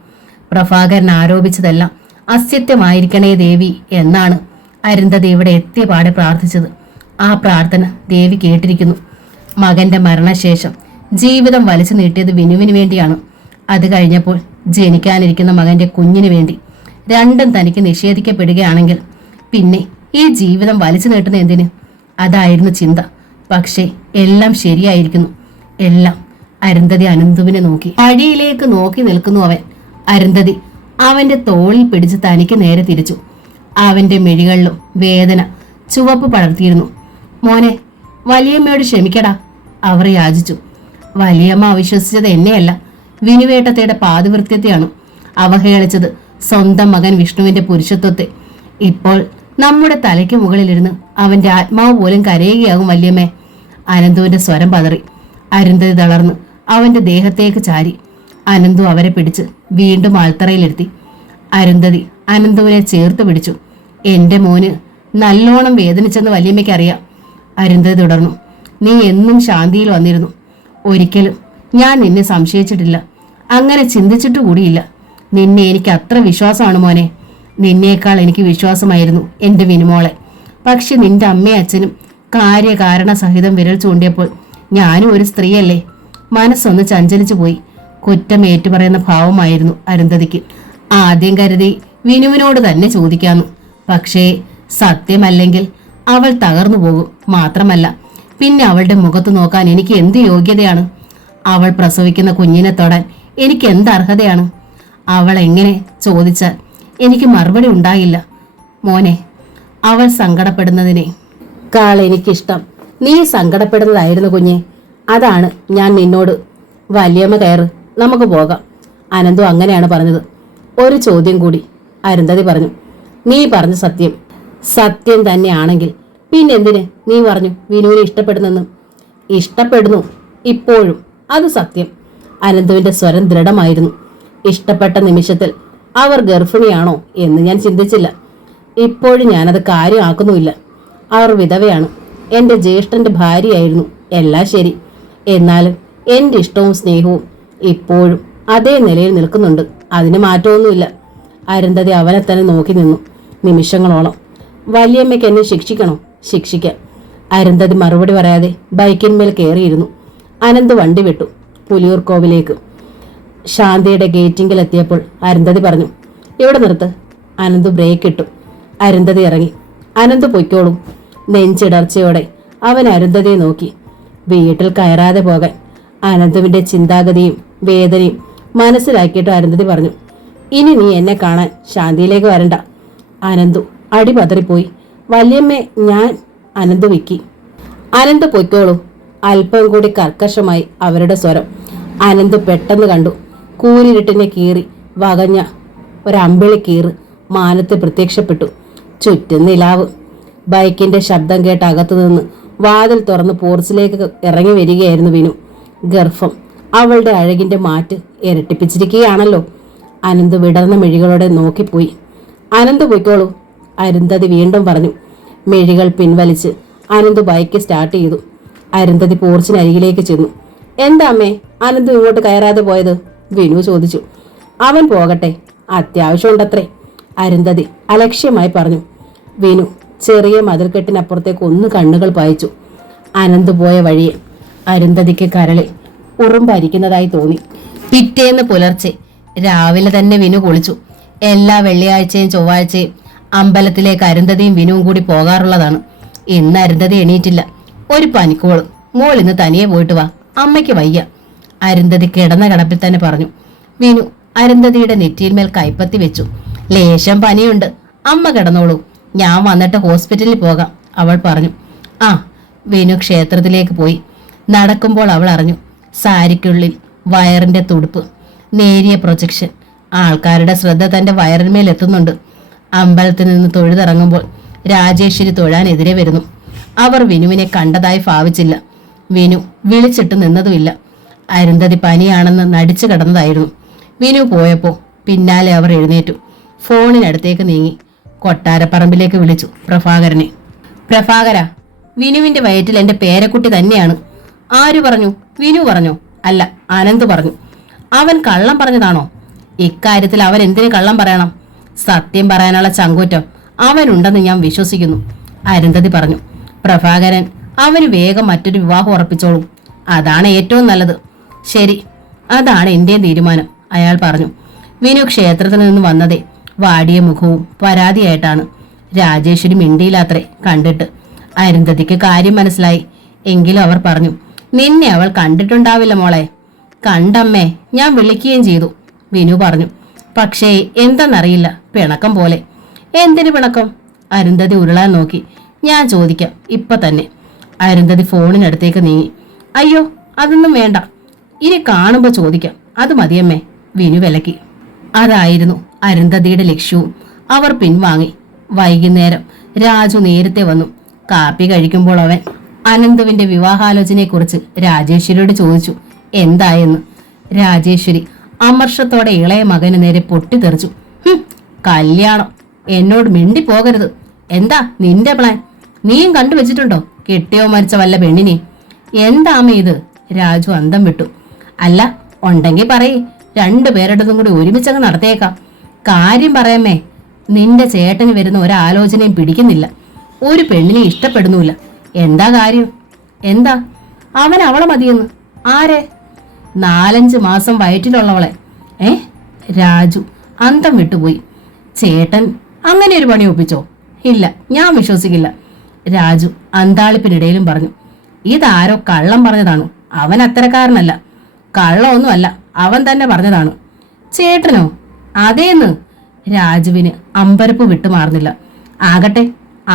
പ്രഭാകരൻ ആരോപിച്ചതെല്ലാം അസത്യമായിരിക്കണേ ദേവി എന്നാണ് അരുന്ധതി ഇവിടെ എത്തിയ പാടെ പ്രാർത്ഥിച്ചത്. ആ പ്രാർത്ഥന ദേവി കേട്ടിരിക്കുന്നു. മകന്റെ മരണശേഷം ജീവിതം വലിച്ചു നീട്ടിയത് വിനുവിന് വേണ്ടിയാണ്. അത് കഴിഞ്ഞപ്പോൾ ജനിക്കാനിരിക്കുന്ന മകന്റെ കുഞ്ഞിന് വേണ്ടി. രണ്ടും തനിക്ക് നിഷേധിക്കപ്പെടുകയാണെങ്കിൽ പിന്നെ ഈ ജീവിതം വലിച്ചു നീട്ടുന്ന എന്തിന്? അതായിരുന്നു ചിന്ത. പക്ഷേ എല്ലാം ശരിയായിരിക്കുന്നു. എല്ലാം. അരുന്ധതി അനന്തുവിനെ നോക്കി. അടിയിലേക്ക് നോക്കി നിൽക്കുന്നു അവൻ. അരുന്ധതി അവന്റെ തോളിൽ പിടിച്ച് തനിക്ക് നേരെ തിരിച്ചു. അവന്റെ മിഴികളിലും വേദന ചുവപ്പ് പടർത്തിയിരുന്നു. മോനെ, വലിയമ്മയോട് ക്ഷമിക്കടാ, അവർ യാചിച്ചു. വലിയമ്മ അവിശ്വസിച്ചത് എന്നെയല്ല, വിനുവേട്ടത്തയുടെ പാതിവൃത്യത്തെയാണ്. അവഹേളിച്ചത് സ്വന്തം മകൻ വിഷ്ണുവിന്റെ പുരുഷത്വത്തെ. ഇപ്പോൾ നമ്മുടെ തലയ്ക്ക് മുകളിലിരുന്ന് അവന്റെ ആത്മാവ് പോലും കരയുകയാകും വല്യമ്മേ. അനന്തുവിന്റെ സ്വരം പതറി. അരുന്ധതി തളർന്ന് അവന്റെ ദേഹത്തേക്ക് ചാരി. അനന്തു അവരെ പിടിച്ച് വീണ്ടും ആൾത്തറയിലിരുത്തി. അരുന്ധതി അനന്തുവിനെ ചേർത്ത് പിടിച്ചു. എന്റെ മോന് നല്ലോണം വേദനിച്ചെന്ന് വല്യമ്മയ്ക്ക് അറിയാം. അരുന്ധതി തുടർന്നു. നീ എന്നും ശാന്തിയിൽ വന്നിരുന്നു. ഒരിക്കലും ഞാൻ നിന്നെ സംശയിച്ചിട്ടില്ല, അങ്ങനെ ചിന്തിച്ചിട്ടു കൂടിയില്ല. നിന്നെ എനിക്ക് അത്ര വിശ്വാസമാണ് മോനെ. നിന്നേക്കാൾ എനിക്ക് വിശ്വാസമായിരുന്നു എന്റെ വിനുമോളെ. പക്ഷെ നിന്റെ അമ്മയും അച്ഛനും കാര്യകാരണ സഹിതം വിരൽ ചൂണ്ടിയപ്പോൾ ഞാനും ഒരു സ്ത്രീയല്ലേ, മനസ്സൊന്ന് ചഞ്ചലിച്ചു പോയി. കുറ്റം ഏറ്റുപറയുന്ന ഭാവമായിരുന്നു അരുന്ധതിക്ക്. ആദ്യം കരുതി വിനുവിനോട് തന്നെ ചോദിക്കാന്നു. പക്ഷേ സത്യമല്ലെങ്കിൽ അവൾ തകർന്നു പോകും. മാത്രമല്ല, പിന്നെ അവളുടെ മുഖത്ത് നോക്കാൻ എനിക്ക് എന്ത് യോഗ്യതയാണ്? അവൾ പ്രസവിക്കുന്ന കുഞ്ഞിനെ തൊടാൻ എനിക്ക് എന്ത് അർഹതയാണ്? അവൾ എങ്ങനെ ചോദിച്ചാൽ എനിക്ക് മറുപടി ഉണ്ടായില്ല. മോനെ, അവൾ സങ്കടപ്പെടുന്നതിനേക്കാൾ എനിക്കിഷ്ടം നീ സങ്കടപ്പെടുന്നതായിരുന്നു കുഞ്ഞെ. അതാണ് ഞാൻ നിന്നോട് വലിയമ്മ കയറ്, നമുക്ക് പോകാം. അനന്തു അങ്ങനെയാണ് പറഞ്ഞത്. ഒരു ചോദ്യം കൂടി അരുന്ധതി പറഞ്ഞു. നീ പറഞ്ഞ സത്യം തന്നെയാണെങ്കിൽ പിന്നെന്തിന് നീ പറഞ്ഞു വിനുവിനെ ഇഷ്ടപ്പെടുന്നെന്ന്? ഇഷ്ടപ്പെടുന്നു ഇപ്പോഴും, അത് സത്യം. അനന്തുവിന്റെ സ്വരം ദൃഢമായിരുന്നു. ഇഷ്ടപ്പെട്ട നിമിഷത്തിൽ അവർ ഗർഭിണിയാണോ എന്ന് ഞാൻ ചിന്തിച്ചില്ല. ഇപ്പോഴും ഞാനത് കാര്യമാക്കുന്നുമില്ല. അവർ വിധവയാണ്. എന്റെ ജ്യേഷ്ഠന്റെ ഭാര്യയായിരുന്നു. എല്ലാം ശരി. എന്നാലും എന്റെ ഇഷ്ടവും സ്നേഹവും ഇപ്പോഴും അതേ നിലയിൽ നിൽക്കുന്നുണ്ട്. അതിന് മാറ്റമൊന്നുമില്ല. അരുന്ധതി അവനെ തന്നെ നോക്കി നിന്നു നിമിഷങ്ങളോളം. വലിയമ്മയ്ക്ക് എന്നെ ശിക്ഷിക്കണോ? ശിക്ഷിക്കാം. അരുന്ധതി മറുപടി പറയാതെ ബൈക്കിന്മേൽ കയറിയിരുന്നു. അനന്ത് വണ്ടി വിട്ടു പുലിയൂർക്കോവിലേക്ക്. ശാന്തിയുടെ ഗേറ്റിങ്കിലെത്തിയപ്പോൾ അരുന്ധതി പറഞ്ഞു, ഇവിടെ നിർത്ത്. അനന്ത് ബ്രേക്ക് ഇട്ടു. അരുന്ധതി ഇറങ്ങി. അനന്ത് പൊയ്ക്കോളൂ. നെഞ്ചിടർച്ചയോടെ അവൻ അരുന്ധതിയെ നോക്കി. വീട്ടിൽ കയറാതെ പോകാൻ അനന്തുവിന്റെ ചിന്താഗതിയും വേദനയും മനസ്സിലാക്കിയിട്ട് അരുന്ധതി പറഞ്ഞു, ഇനി നീ എന്നെ കാണാൻ ശാന്തിയിലേക്ക് വരണ്ട. അനന്തു അടിപതറിപ്പോയി. വല്യമ്മേ, ഞാൻ. അനന്തു വിക്കി. അനന്ത് പൊയ്ക്കോളൂ. അല്പം കൂടി കർക്കശമായി അവരുടെ സ്വരം. അനന്ത് പെട്ടെന്ന് കണ്ടു. കൂരിരുട്ടിനെ കീറി വകഞ്ഞ ഒരമ്പിളി കീറ് മാനത്ത് പ്രത്യക്ഷപ്പെട്ടു. ചുറ്റും നിലാവ്. ബൈക്കിന്റെ ശബ്ദം കേട്ട അകത്തു നിന്ന് വാതിൽ തുറന്ന് പോർച്ചിലേക്ക് ഇറങ്ങി വരികയായിരുന്നു വിനു. ഗർഭം അവളുടെ അഴകിന്റെ മാറ്റ് ഇരട്ടിപ്പിച്ചിരിക്കുകയാണല്ലോ. അനന്ത് വിടർന്ന മിഴികളോടെ നോക്കിപ്പോയി. അനന്ത് പൊയ്ക്കോളൂ, അരുന്ധതി വീണ്ടും പറഞ്ഞു. മിഴികൾ പിൻവലിച്ച് അനന്ത് ബൈക്ക് സ്റ്റാർട്ട് ചെയ്തു. അരുന്ധതി പോർച്ചിനരികിലേക്ക് ചെന്നു. എന്താ അമ്മേ അനന്ത് ഇങ്ങോട്ട് കയറാതെ പോയത്? വിനു ചോദിച്ചു. അവൻ പോകട്ടെ, അത്യാവശ്യമുണ്ടത്രേ, അരുന്ധതി അലക്ഷ്യമായി പറഞ്ഞു. വിനു ചെറിയ മതിൽക്കെട്ടിനപ്പുറത്തേക്ക് ഒന്ന് കണ്ണുകൾ പായിച്ചു. അനന്ത് പോയ വഴിയെ അരുന്ധതിക്ക് കരളിൽ ഉറുമ്പരിക്കുന്നതായി തോന്നി. പിറ്റേന്ന് പുലർച്ചെ രാവിലെ തന്നെ വിനു കുളിച്ചു. എല്ലാ വെള്ളിയാഴ്ചയും ചൊവ്വാഴ്ചയും അമ്പലത്തിലേക്ക് അരുന്ധതിയും വിനുവും കൂടി പോകാറുള്ളതാണ്. ഇന്ന് അരുന്ധതി എണീറ്റില്ല. ഒരു പനിക്കോള്. മോൾ ഇന്ന് തനിയെ പോയിട്ട് വാ, അമ്മയ്ക്ക് വയ്യ. അരുന്ധതി കിടന്ന കിടപ്പിൽ തന്നെ പറഞ്ഞു. വിനു അരുന്ധതിയുടെ നെറ്റിയിന്മേൽ കൈപ്പത്തി വെച്ചു. ലേശം പനിയുണ്ട്, അമ്മ കിടന്നോളൂ, ഞാൻ വന്നിട്ട് ഹോസ്പിറ്റലിൽ പോകാം, അവൾ പറഞ്ഞു. ആ. വിനു ക്ഷേത്രത്തിലേക്ക് പോയി. നടക്കുമ്പോൾ അവൾ അറിഞ്ഞു, സാരിക്കുള്ളിൽ വയറിന്റെ തുടുപ്പ്, നേരിയ പ്രൊജക്ഷൻ. ആൾക്കാരുടെ ശ്രദ്ധ തന്റെ വയറിന്മേൽ എത്തുന്നുണ്ട്. അമ്പലത്തിൽ നിന്ന് തൊഴുതിറങ്ങുമ്പോൾ രാജേശ്വരി തൊഴാനെതിരെ വരുന്നു. അവർ വിനുവിനെ കണ്ടതായി ഭാവിച്ചില്ല. വിനു വിളിച്ചിട്ട് നിന്നതുമില്ല. അരുന്ധതി പനിയാണെന്ന് നടിച്ചു കിടന്നതായിരുന്നു. വിനു പോയപ്പോ പിന്നാലെ അവർ എഴുന്നേറ്റു. ഫോണിനടുത്തേക്ക് നീങ്ങി. കൊട്ടാരപ്പറമ്പിലേക്ക് വിളിച്ചു പ്രഭാകരനെ. പ്രഭാകര, വിനുവിന്റെ വയറ്റിൽ എന്റെ പേരക്കുട്ടി തന്നെയാണ്. ആര് പറഞ്ഞു? വിനു പറഞ്ഞോ? അല്ല, അനന്ത് പറഞ്ഞു. അവൻ കള്ളം പറഞ്ഞതാണോ? ഇക്കാര്യത്തിൽ അവൻ എന്തിനു കള്ളം പറയണം? സത്യം പറയാനുള്ള ചങ്കൂറ്റം അവനുണ്ടെന്ന് ഞാൻ വിശ്വസിക്കുന്നു, അരുന്ധതി പറഞ്ഞു. പ്രഭാകരൻ, അവന് വേഗം മറ്റൊരു വിവാഹം ഉറപ്പിച്ചോളൂ. അതാണ് ഏറ്റവും നല്ലത്. ശരി, അതാണ് എന്റെയും തീരുമാനം, അയാൾ പറഞ്ഞു. വിനു ക്ഷേത്രത്തിൽ നിന്ന് വന്നതേ വാടിയ മുഖവും പരാതിയായിട്ടാണ്. രാജേശ്വരി മിണ്ടിയില്ലാത്രേ കണ്ടിട്ട്. അരുന്ധതിക്ക് കാര്യം മനസ്സിലായി. എങ്കിലും അവർ പറഞ്ഞു, നിന്നെ അവൾ കണ്ടിട്ടുണ്ടാവില്ല മോളെ. കണ്ടമ്മേ, ഞാൻ വിളിക്കുകയും ചെയ്തു, വിനു പറഞ്ഞു. പക്ഷേ എന്തെന്നറിയില്ല, പിണക്കം പോലെ. എന്തിനു പിണക്കം? അരുന്ധതി ഉരുളാൻ നോക്കി. ഞാൻ ചോദിക്കാം ഇപ്പൊ തന്നെ. അരുന്ധതി ഫോണിനടുത്തേക്ക് നീങ്ങി. അയ്യോ, അതൊന്നും വേണ്ട, ഇനി കാണുമ്പോ ചോദിക്കാം, അത് മതിയമ്മേ, വിനു വിലക്കി. അതായിരുന്നു അരുന്ധതിയുടെ ലക്ഷ്യവും. അവർ പിൻവാങ്ങി. വൈകുന്നേരം രാജു നേരത്തെ വന്നു. കാപ്പി കഴിക്കുമ്പോൾ അവൻ അനന്തുവിന്റെ വിവാഹാലോചനയെക്കുറിച്ച് രാജേശ്വരിയോട് ചോദിച്ചു എന്തായെന്ന്. രാജേശ്വരി അമർഷത്തോടെ ഇളയ മകന് നേരെ പൊട്ടിത്തെറിച്ചു. കല്യാണം? എന്നോട് മിണ്ടി പോകരുത്. എന്താ നിന്റെ പ്ലാൻ? നീയും കണ്ടുവച്ചിട്ടുണ്ടോ കെട്ടിയോ മരിച്ച വല്ല പെണ്ണിനെ? എന്താമേ ഇത്? രാജു അന്തം വിട്ടു. അല്ല, ഉണ്ടെങ്കിൽ പറയേ, രണ്ടുപേരുടേതും കൂടി ഒരുമിച്ചങ്ങ് നടത്തിയേക്കാം. കാര്യം പറയാമേ, നിന്റെ ചേട്ടന് വരുന്ന ഒരാലോചനയും പിടിക്കുന്നില്ല. ഒരു പെണ്ണിനെ ഇഷ്ടപ്പെടുന്നുമില്ല. എന്താ കാര്യം? എന്താ? അവൻ അവളെ മതിയെന്ന്. ആരെ? 4-5 മാസം വയറ്റിലുള്ളവളെ. രാജു അന്തം വിട്ടുപോയി. ചേട്ടൻ അങ്ങനെ ഒരു പണി ഒപ്പിച്ചോ? ഇല്ല, ഞാൻ വിശ്വസിക്കില്ല, രാജു അന്താളിപ്പിനിടയിലും പറഞ്ഞു. ഇതാരോ കള്ളം പറഞ്ഞതാണ്. അവൻ അത്തരക്കാരനല്ല. കള്ളമൊന്നുമല്ല, അവൻ തന്നെ പറഞ്ഞതാണ്. ചേട്ടനോ? അതേന്ന്. രാജുവിന് അമ്പരപ്പ് വിട്ടുമാറുന്നില്ല. ആകട്ടെ,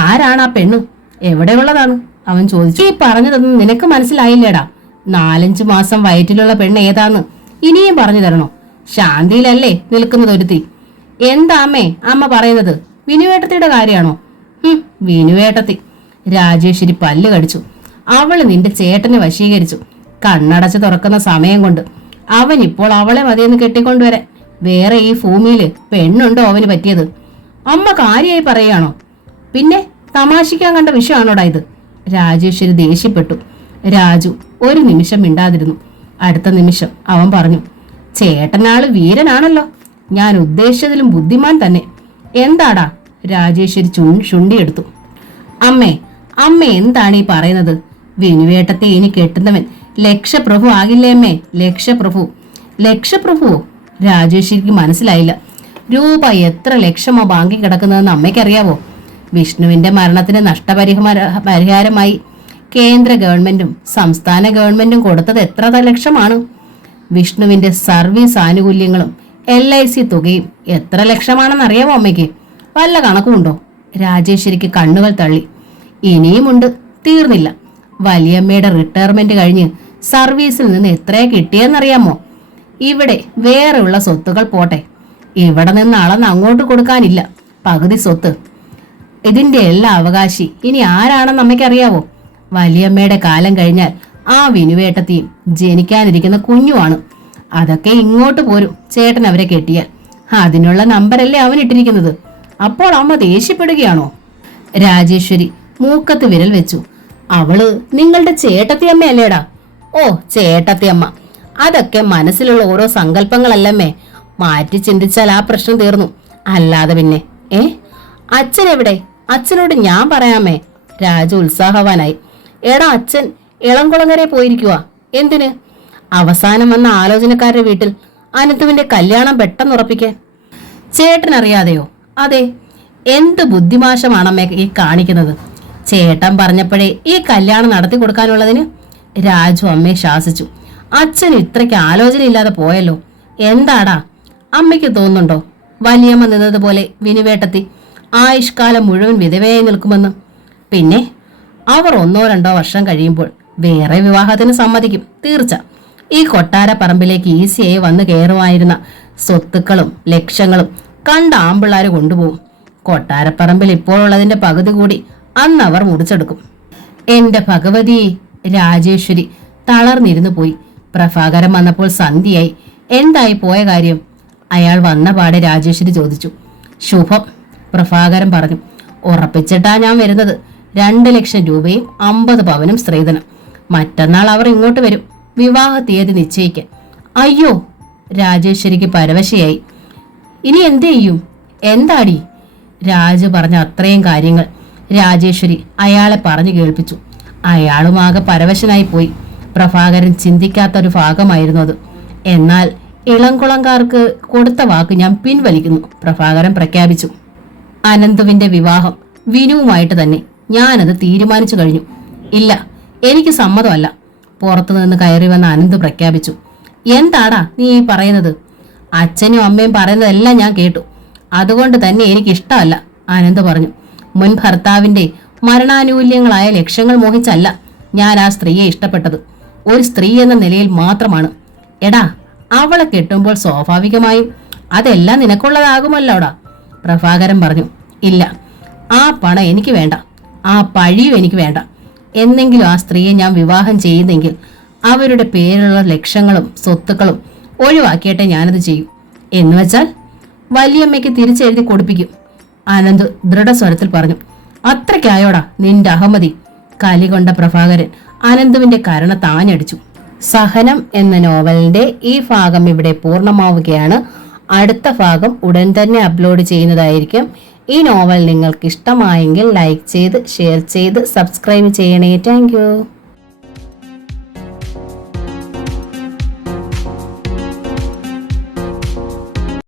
ആരാണ് ആ പെണ്ണ്? എവിടെയുള്ളതാണ്? അവൻ ചോദിച്ചു. ഈ പറഞ്ഞതൊന്നും നിനക്ക് മനസ്സിലായില്ലേടാ? 4-5 മാസം വയറ്റിലുള്ള പെണ്ണ് ഏതാന്ന് ഇനിയും പറഞ്ഞു തരണോ? ശാന്തിയിലല്ലേ നിൽക്കുന്നത് ഒരുത്തി. എന്താ അമ്മേ അമ്മ പറയുന്നത്? വിനുവേട്ടത്തിയുടെ കാര്യമാണോ? വിനുവേട്ടത്തി. രാജേശ്വരി പല്ല് കടിച്ചു. അവള് നിന്റെ ചേട്ടനെ വശീകരിച്ചു. കണ്ണടച്ച് തുറക്കുന്ന സമയം കൊണ്ട് അവൻ ഇപ്പോൾ അവളെ മതിയെന്ന് കെട്ടിക്കൊണ്ടുവരാൻ. വേറെ ഈ ഭൂമിയില് പെണ്ണുണ്ടോ അവന് പറ്റിയത്? അമ്മ കാര്യമായി പറയാണോ? പിന്നെ തമാശിക്കാൻ കണ്ട വിഷയമാണോടാ ഇത്? രാജേശ്വരി ദേഷ്യപ്പെട്ടു. രാജു ഒരു നിമിഷം മിണ്ടാതിരുന്നു. അടുത്ത നിമിഷം അവൻ പറഞ്ഞു, ചേട്ടനാള് വീരനാണല്ലോ. ഞാൻ ഉദ്ദേശിച്ചതിലും ബുദ്ധിമാൻ തന്നെ. എന്താടാ? രാജേശ്വരി ചുണ്ടിയെടുത്തു. അമ്മേ, അമ്മ എന്താണ് ഈ പറയുന്നത്? വിനുവേട്ടത്തെ ഇനി കെട്ടുന്നവൻ ലക്ഷപ്രഭു ആകില്ലേ അമ്മേ? ലക്ഷപ്രഭു. ലക്ഷപ്രഭുവോ? രാജേശ്വരിക്ക് മനസ്സിലായില്ല. രൂപ എത്ര ലക്ഷമോ ബാങ്കി കിടക്കുന്നതെന്ന് അമ്മയ്ക്കറിയാവോ? വിഷ്ണുവിന്റെ മരണത്തിന് നഷ്ടപരിഹാരമായി കേന്ദ്ര ഗവൺമെന്റും സംസ്ഥാന ഗവൺമെന്റും കൊടുത്തത് എത്ര ലക്ഷമാണ്? വിഷ്ണുവിന്റെ സർവീസ് ആനുകൂല്യങ്ങളും LIC തുകയും എത്ര ലക്ഷമാണെന്ന് അറിയാമോ അമ്മയ്ക്ക്? വല്ല കണക്കുമുണ്ടോ? രാജേശ്വരിക്ക് കണ്ണുകൾ തള്ളി. ഇനിയുമുണ്ട്, തീർന്നില്ല. വലിയമ്മയുടെ റിട്ടയർമെന്റ് കഴിഞ്ഞ് സർവീസിൽ നിന്ന് എത്രയാ കിട്ടിയെന്നറിയാമോ? ഇവിടെ വേറെയുള്ള സ്വത്തുകൾ പോട്ടെ, ഇവിടെ നിന്ന് അളന്ന് അങ്ങോട്ട് കൊടുക്കാനില്ല പകുതി സ്വത്ത്. ഇതിന്റെ എല്ലാ അവകാശി ഇനി ആരാണെന്ന് അമ്മയ്ക്കറിയാവോ? വലിയമ്മയുടെ കാലം കഴിഞ്ഞാൽ ആ വിനുവേട്ടത്തെയും ജനിക്കാനിരിക്കുന്ന കുഞ്ഞുമാണ്. അതൊക്കെ ഇങ്ങോട്ട് പോരും ചേട്ടൻ അവരെ കെട്ടിയാൽ. അതിനുള്ള നമ്പരല്ലേ അവനിട്ടിരിക്കുന്നത്. അപ്പോൾ അമ്മ ദേഷ്യപ്പെടുകയാണോ? രാജേശ്വരി മൂക്കത്ത് വിരൽ വെച്ചു. അവള് നിങ്ങളുടെ ചേട്ടത്തിയമ്മയല്ലേടാ? ഓ, ചേട്ടത്തിയമ്മ. അതൊക്കെ മനസ്സിലുള്ള ഓരോ സങ്കല്പങ്ങളല്ലമ്മേ. മാറ്റി ചിന്തിച്ചാൽ ആ പ്രശ്നം തീർന്നു. അല്ലാതെ പിന്നെ അച്ഛൻ എവിടെ? അച്ഛനോട് ഞാൻ പറയാമേ. രാജു ഉത്സാഹവാനായി. എടാ, അച്ഛൻ ഇളംകുളങ്ങരെ പോയിരിക്കുക. എന്തിന്? അവസാനം വന്ന ആലോചനക്കാരുടെ വീട്ടിൽ അനന്തുവിന്റെ കല്യാണം പെട്ടെന്ന് ഉറപ്പിക്കാൻ. ചേട്ടനറിയാതെയോ? അതെ. എന്ത് ബുദ്ധിമാശമാണമ്മേ ഈ കാണിക്കുന്നത്? ചേട്ടൻ പറഞ്ഞപ്പോഴേ ഈ കല്യാണം നടത്തി കൊടുക്കാനുള്ളതിന്. രാജു അമ്മയെ ശാസിച്ചു. അച്ഛന് ഇത്രയ്ക്ക് ആലോചനയില്ലാതെ പോയല്ലോ. എന്താടാ? അമ്മയ്ക്ക് തോന്നുന്നുണ്ടോ വലിയമ്മ നിന്നതുപോലെ വിനുവേട്ടത്തി ആയുഷ്കാലം മുഴുവൻ വിധവയായി നിൽക്കുമെന്ന്? പിന്നെ അവർ 1-2 വർഷം കഴിയുമ്പോൾ വേറെ വിവാഹത്തിന് സമ്മതിക്കും, തീർച്ച. ഈ കൊട്ടാര പറമ്പിലേക്ക് ഈസിയായി വന്നു കയറുമായിരുന്ന സ്വത്തുക്കളും ലക്ഷങ്ങളും കണ്ട ആമ്പിള്ളാര് കൊണ്ടുപോകും. കൊട്ടാരപ്പറമ്പിൽ ഇപ്പോഴുള്ളതിന്റെ പകുതി കൂടി അന്ന് അവർ മുറിച്ചെടുക്കും. എന്റെ ഭഗവതി, രാജേശ്വരി തളർന്നിരുന്നു പോയി. പ്രഭാകരൻ വന്നപ്പോൾ സന്ധ്യയായി. എന്തായി പോയ കാര്യം? അയാൾ വന്ന പാടെ രാജേശ്വരി ചോദിച്ചു. ശുഭം, പ്രഭാകരൻ പറഞ്ഞു. ഉറപ്പിച്ചിട്ടാ ഞാൻ വരുന്നത്. 2 ലക്ഷം രൂപയും 50 പവനും സ്ത്രീധനം. മറ്റന്നാൾ അവർ ഇങ്ങോട്ട് വരും, വിവാഹ തീയതി നിശ്ചയിക്കാൻ. അയ്യോ, രാജേശ്വരിക്ക് പരവശയായി. ഇനി എന്ത് ചെയ്യും? എന്താടി? രാജു പറഞ്ഞ അത്രയും കാര്യങ്ങൾ രാജേശ്വരി അയാളെ പറഞ്ഞു കേൾപ്പിച്ചു. അയാളുമാകെ പരവശനായി പോയി. പ്രഭാകരൻ ചിന്തിക്കാത്തൊരു ഭാഗമായിരുന്നു അത്. എന്നാൽ ഇളംകുളംകാർക്ക് കൊടുത്ത വാക്ക് ഞാൻ പിൻവലിക്കുന്നു, പ്രഭാകരൻ പ്രഖ്യാപിച്ചു. അനന്തുവിന്റെ വിവാഹം വിനുവുമായിട്ട് തന്നെ. ഞാനത് തീരുമാനിച്ചു കഴിഞ്ഞു. ഇല്ല, എനിക്ക് സമ്മതമല്ല, പുറത്തുനിന്ന് കയറി വന്ന അനന്ത് പ്രഖ്യാപിച്ചു. എന്താടാ നീ ഈ പറയുന്നത്? അച്ഛനും അമ്മയും പറയുന്നതെല്ലാം ഞാൻ കേട്ടു. അതുകൊണ്ട് തന്നെ എനിക്കിഷ്ടമല്ല, അനന്ത് പറഞ്ഞു. മുൻ ഭർത്താവിന്റെ മരണാനുകൂല്യങ്ങളായ ലക്ഷ്യങ്ങൾ മോഹിച്ചല്ല ഞാൻ ആ സ്ത്രീയെ ഇഷ്ടപ്പെട്ടത്. ഒരു സ്ത്രീ എന്ന നിലയിൽ മാത്രമാണ്. എടാ, അവളെ കെട്ടുമ്പോൾ സ്വാഭാവികമായും അതെല്ലാം നിനക്കുള്ളതാകുമല്ലോടാ, പ്രഭാകരൻ പറഞ്ഞു. ഇല്ല, ആ പണം എനിക്ക് വേണ്ട, ആ പഴിയും എനിക്ക് വേണ്ട. എന്നെങ്കിലും ആ സ്ത്രീയെ ഞാൻ വിവാഹം ചെയ്യുന്നെങ്കിൽ അവരുടെ പേരിലുള്ള ലക്ഷങ്ങളും സ്വത്തുക്കളും ഒഴിവാക്കിയിട്ടേ ഞാനത് ചെയ്യും. എന്നുവെച്ചാൽ വലിയമ്മയ്ക്ക് തിരിച്ചെഴുതി കൊടുപ്പിക്കും, ആനന്ദ് ദൃഢസ്വരത്തിൽ പറഞ്ഞു. അത്രയ്ക്കായോടാ നിന്റെ അഹമ്മതി? കലികൊണ്ട പ്രഭാകരൻ അനന്തുവിന്റെ കരണ താഞ്ഞടിച്ചു. സഹനം എന്ന നോവലിന്റെ ഈ ഭാഗം ഇവിടെ പൂർണ്ണമാവുകയാണ്. അടുത്ത ഭാഗം ഉടൻ തന്നെ അപ്ലോഡ് ചെയ്യുന്നതായിരിക്കും. ഈ നോവൽ നിങ്ങൾക്ക് ഇഷ്ടമായെങ്കിൽ ലൈക്ക് ചെയ്ത് ഷെയർ ചെയ്ത് സബ്സ്ക്രൈബ് ചെയ്യണേ. താങ്ക്